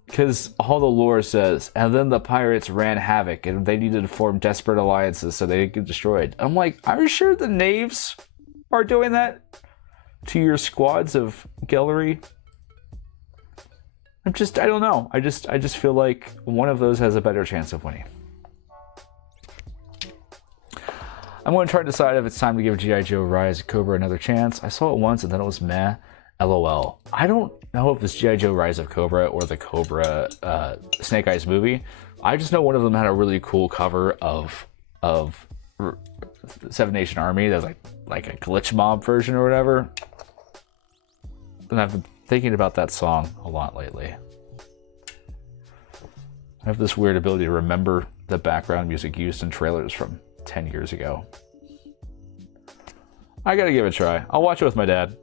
Because all the lore says, and then the pirates ran havoc, and they needed to form desperate alliances so they didn't get destroyed. I'm like, are you sure the knaves are doing that to your squads of Gellery? I don't know. I just feel like one of those has a better chance of winning. I'm going to try to decide if it's time to give G.I. Joe Rise of Cobra another chance. I saw it once and then it was meh. LOL. I don't know if it's G.I. Joe Rise of Cobra or the Cobra Snake Eyes movie. I just know one of them had a really cool cover of Seven Nation Army. That's like a glitch mob version or whatever. And I've been thinking about that song a lot lately. I have this weird ability to remember the background music used in trailers from 10 years ago. I gotta give it a try. I'll watch it with my dad.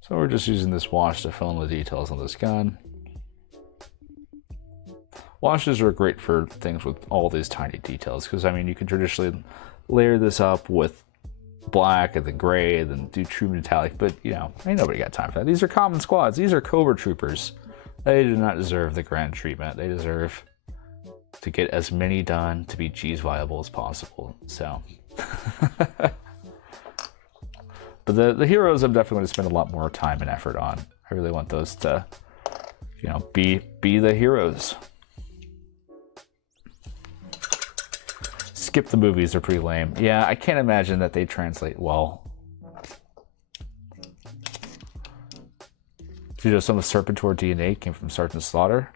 So we're just using this wash to fill in the details on this gun. Washes are great for things with all these tiny details, because I mean you can traditionally layer this up with black and then gray and then do true metallic, but you know, ain't nobody got time for that. These are common squads. These are Cobra troopers. They do not deserve the grand treatment. They deserve to get as many done to be G's viable as possible. So But the heroes I'm definitely going to spend a lot more time and effort on. I really want those to, you know, be the heroes. Skip the movies, are pretty lame. Yeah, I can't imagine that they translate well. You know, some of Serpentor DNA came from Sergeant Slaughter.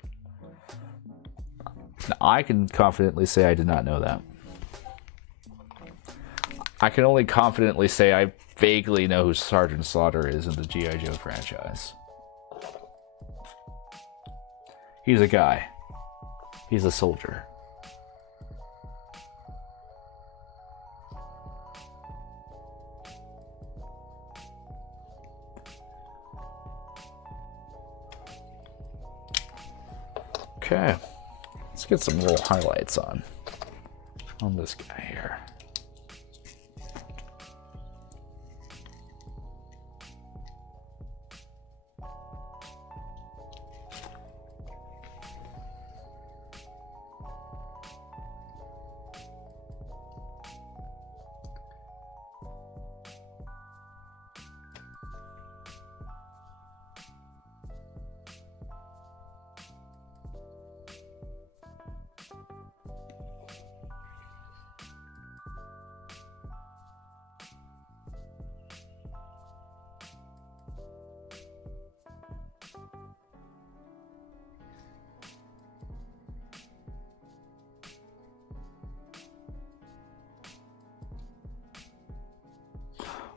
Now, I can confidently say I did not know that. I can only confidently say I vaguely know who Sergeant Slaughter is in the G.I. Joe franchise. He's a guy. He's a soldier. Okay, let's get some little highlights on this guy here.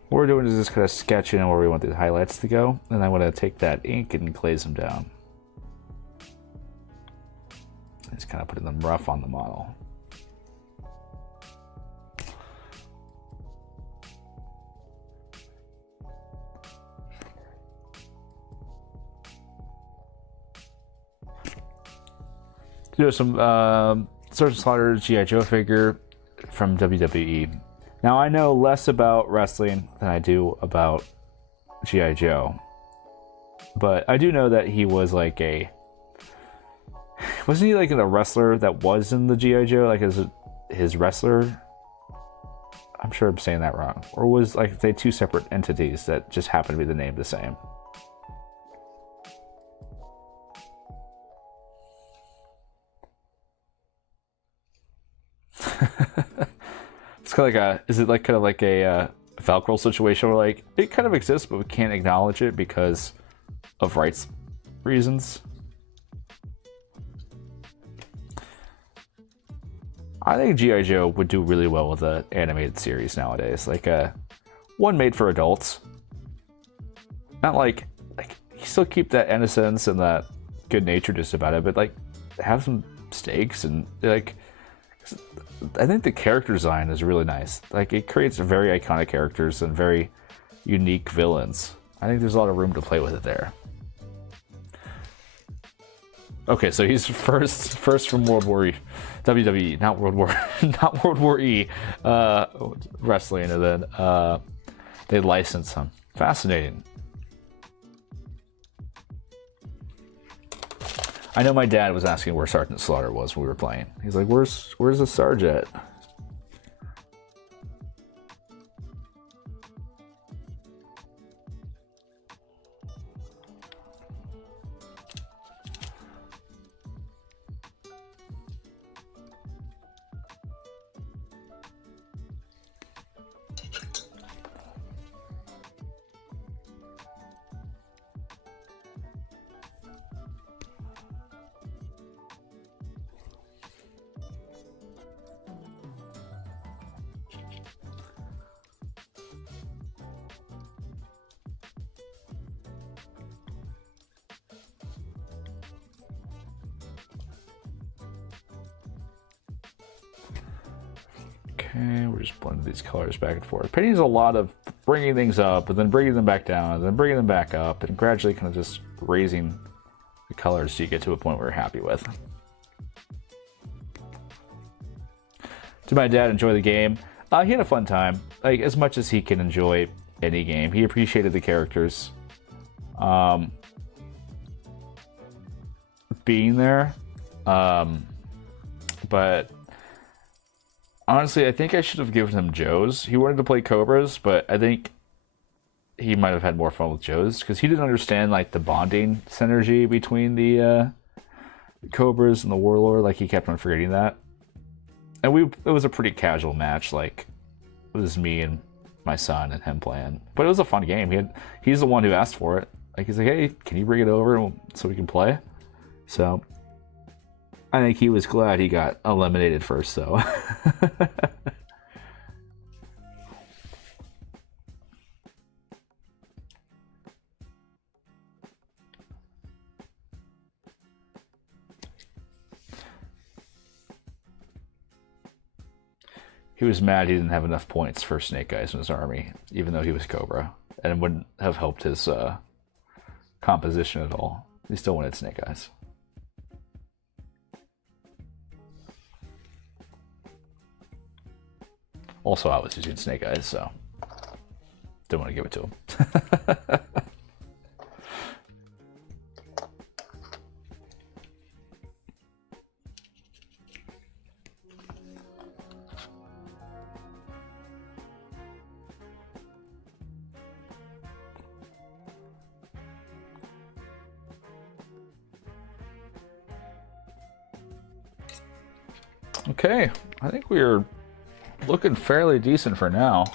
What we're doing is just kind of sketching where we want the highlights to go, and I want to take that ink and glaze them down. Just kind of putting them rough on the model. You know, some Sergeant Slaughter's G.I. Joe figure from WWE. Now, I know less about wrestling than I do about G.I. Joe. But I do know that he was like a... Wasn't he like a wrestler that was in the G.I. Joe? Like his wrestler? I'm sure I'm saying that wrong. Or was like they two separate entities that just happen to be the name the same? It's kind of like a, is it like kind of like a Velcro situation where like it kind of exists, but we can't acknowledge it because of rights reasons. I think G.I. Joe would do really well with an animated series nowadays, like one made for adults. Not like you still keep that innocence and that good nature just about it, but like have some stakes and like. I think the character design is really nice. Like it creates very iconic characters and very unique villains. I think there's a lot of room to play with it there. Okay, so he's first from World War E, WWE, not World War, not World War E, wrestling, and then they licensed him. Fascinating. I know my dad was asking where Sergeant Slaughter was when we were playing. He's like, "Where's the Sergeant?" Okay, we're just blending these colors back and forth. Painting is a lot of bringing things up, and then bringing them back down, and then bringing them back up, and gradually kind of just raising the colors so you get to a point where you're happy with. Did my dad enjoy the game? He had a fun time, like as much as he can enjoy any game. He appreciated the characters. Being there, but honestly, I think I should have given him Joe's. He wanted to play Cobras, but I think he might have had more fun with Joe's because he didn't understand like the bonding synergy between the Cobras and the Warlord. Like he kept on forgetting that, and it was a pretty casual match. Like it was me and my son and him playing, but it was a fun game. He's the one who asked for it. Like he's like, "Hey, can you bring it over so we can play?" So I think he was glad he got eliminated first, though. He was mad he didn't have enough points for Snake Eyes in his army, even though he was Cobra, and it wouldn't have helped his composition at all. He still wanted Snake Eyes. Also, I was using Snake Eyes, so didn't want to give it to him. Okay, I think we're looking fairly decent for now.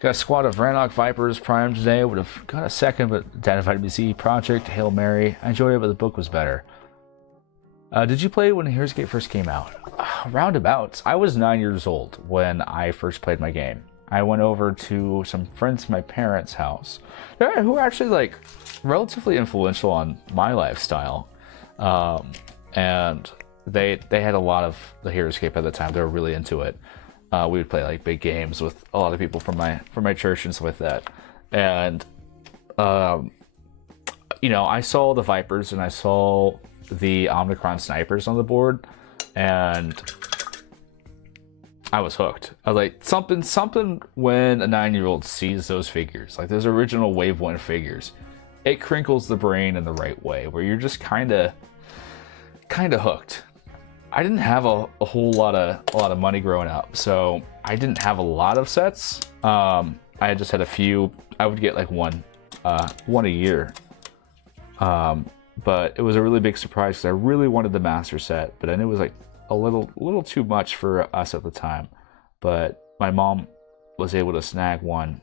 Got a squad of Rannoch Vipers primed today. Would have got a second, but Dad invited me to see Project Hail Mary. I enjoyed it, but the book was better. Did you play when Heroscape first came out? Roundabouts. I was 9 years old when I first played my game. I went over to some friends from my parents' house who were actually like relatively influential on my lifestyle, and they had a lot of the Heroscape at the time. They were really into it. We would play like big games with a lot of people from my church and stuff like that. And you know, I saw the Vipers and I saw the Omnicron snipers on the board, and I was hooked. I was like, something when a 9-year-old sees those figures, like those original Wave 1 figures, it crinkles the brain in the right way, where you're just kind of hooked. I didn't have a whole lot of money growing up, so I didn't have a lot of sets. I just had a few. I would get like one a year. But it was a really big surprise because I really wanted the master set, but I knew it was like a little too much for us at the time. But my mom was able to snag one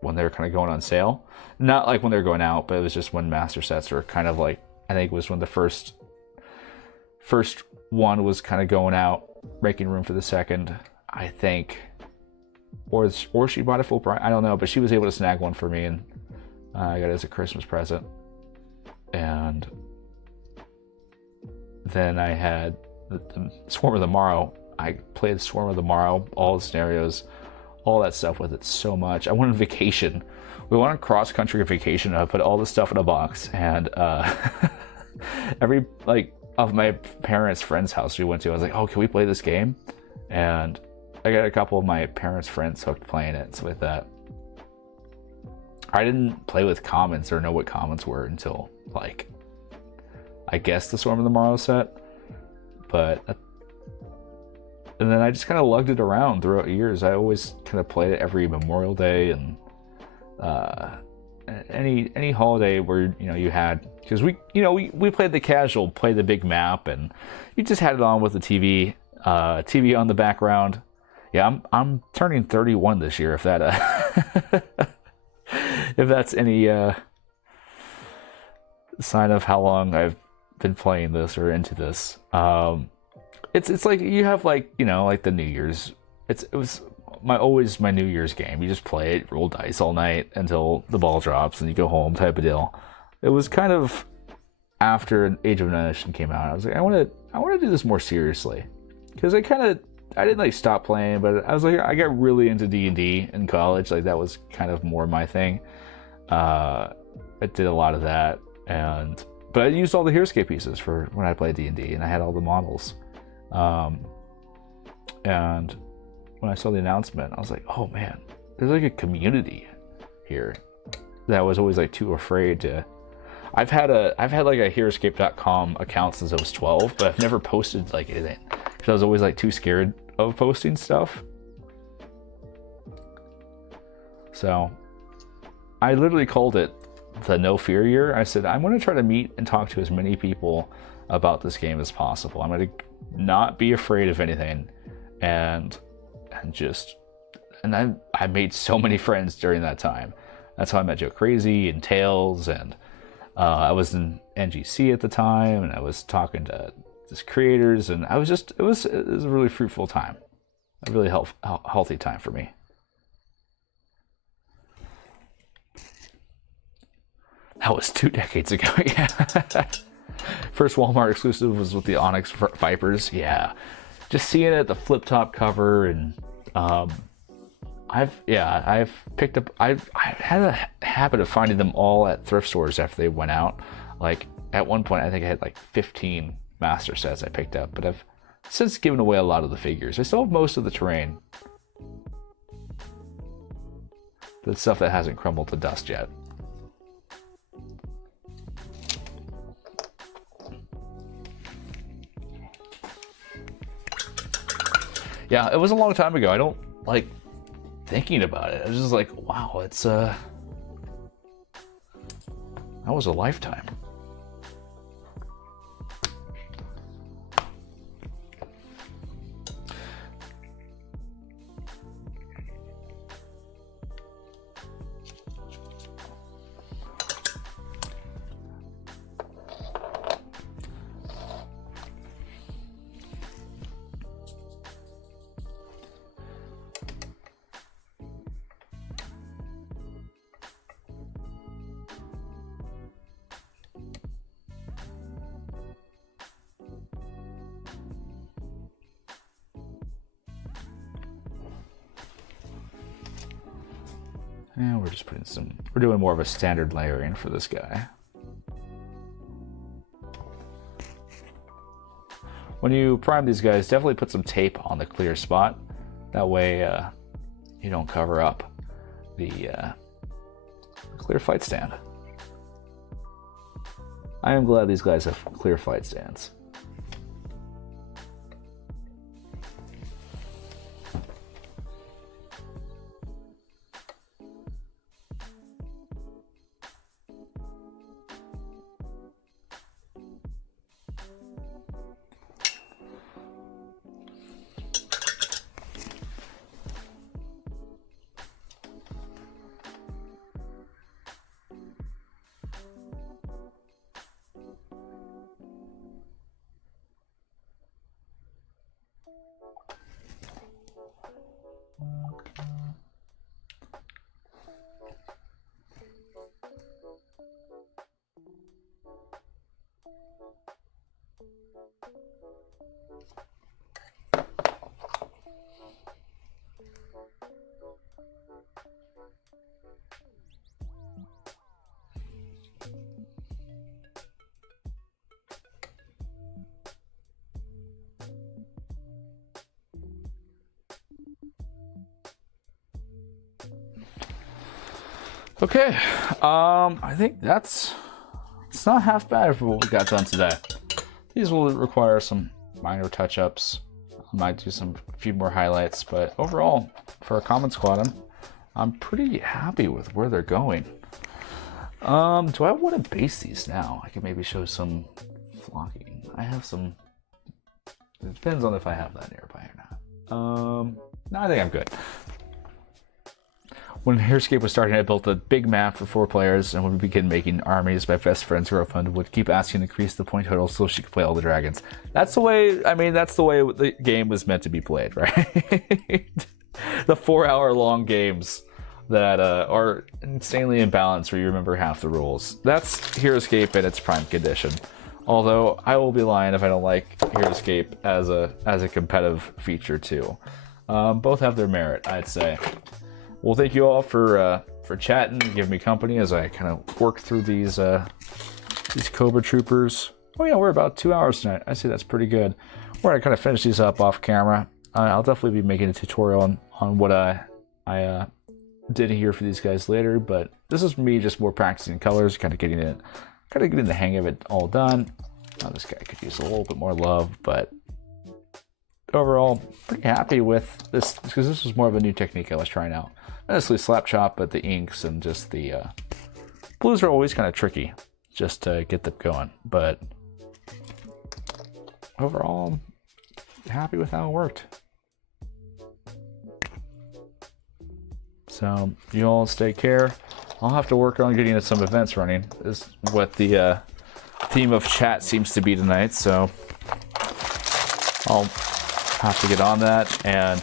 when they were kind of going on sale. Not like when they were going out, but it was just when master sets were kind of like, I think it was when the first one was kind of going out, making room for the second, I think. Or she bought it full price, I don't know, but she was able to snag one for me, and I got it as a Christmas present. And then I had the Swarm of the Morrow. I played Swarm of the Morrow, all the scenarios, all that stuff with it so much. I went on vacation. We went on cross-country vacation, and I put all this stuff in a box, and every, like, of my parents' friends' house we went to, I was like, oh, can we play this game? And I got a couple of my parents' friends hooked playing it, so with that. I didn't play with commons or know what commons were until, like, I guess the Swarm of the Morrow set. But, and then I just kind of lugged it around throughout years. I always kind of played it every Memorial Day and any holiday where, you know, you had, because we played the casual, play the big map, and you just had it on with the TV on the background. Yeah, I'm turning 31 this year, if that if that's any sign of how long I've been playing this or into this. It's like you have, like, you know, like the New Year's. It was always my New Year's game. You just play it, roll dice all night until the ball drops and you go home, type of deal. It was kind of after Age of Annihilation came out. I was like, I want to do this more seriously, because I didn't like stop playing, but I was like, I got really into D&D in college. Like, that was kind of more my thing. I did a lot of that, but I used all the Heroscape pieces for when I played D&D, and I had all the models. And when I saw the announcement, I was like, oh man, there's like a community here that I was always like too afraid to. I've had like a Heroscape.com account since I was 12, but I've never posted like anything because I was always like too scared of posting stuff. So I literally called it the No Fear Year. I said, I'm going to try to meet and talk to as many people about this game as possible. I'm going to not be afraid of anything, and I made so many friends during that time. That's how I met Joe Crazy and Tails, and I was in NGC at the time, and I was talking to just creators, and it was a really fruitful time, a really healthy time for me. That was 2 decades ago. Yeah. First Walmart exclusive was with the Onyx Vipers. Yeah, just seeing it, the flip top cover, and I've had a habit of finding them all at thrift stores after they went out. Like, at one point, I think I had like 15 master sets I picked up, but I've since given away a lot of the figures. I still have most of the terrain, the stuff that hasn't crumbled to dust yet. Yeah, it was a long time ago. I don't like thinking about it. I was just like, wow, it's that was a lifetime. And we're just we're doing more of a standard layering for this guy. When you prime these guys, definitely put some tape on the clear spot. That way you don't cover up the clear fight stand. I am glad these guys have clear fight stands. Okay, I think it's not half bad for what we got done today. These will require some minor touch-ups. I might do a few more highlights, but overall, for a common squad, I'm pretty happy with where they're going. Do I want to base these now? I could maybe show some flocking. I have some. It depends on if I have that nearby or not. No, I think I'm good. When Heroscape was starting, I built a big map for 4 players, and when we began making armies, my best friend's hero fund would keep asking to increase the point total so she could play all the dragons. That's the way. I mean, that's the way the game was meant to be played, right? The 4-hour-long games that are insanely imbalanced, where you remember half the rules. That's Heroscape in its prime condition. Although I will be lying if I don't like Heroscape as a competitive feature too. Both have their merit, I'd say. Well, thank you all for chatting, giving me company as I kind of work through these COBRA troopers. Oh yeah, we're about 2 hours tonight. I see that's pretty good. We're gonna kind of finish these up off camera. I'll definitely be making a tutorial on what I did here for these guys later, but this is me just more practicing colors, kind of getting the hang of it all done. This guy could use a little bit more love, but overall, pretty happy with this because this was more of a new technique I was trying out. Not necessarily slap chop, but the inks and just the blues are always kind of tricky just to get them going. But overall, happy with how it worked. So you all stay care. I'll have to work on getting some events running. Is what the theme of chat seems to be tonight. So I'll have to get on that. And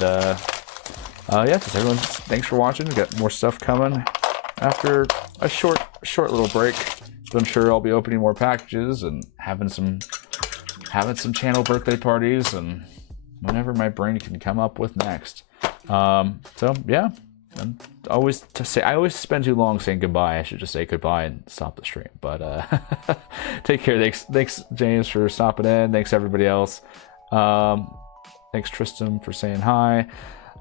yeah, just everyone, thanks for watching. We got more stuff coming after a short little break. But I'm sure I'll be opening more packages and having some channel birthday parties and whatever my brain can come up with next. So yeah. And I always spend too long saying goodbye. I should just say goodbye and stop the stream. But take care. Thanks James for stopping in. Thanks everybody else. Thanks Tristan for saying hi.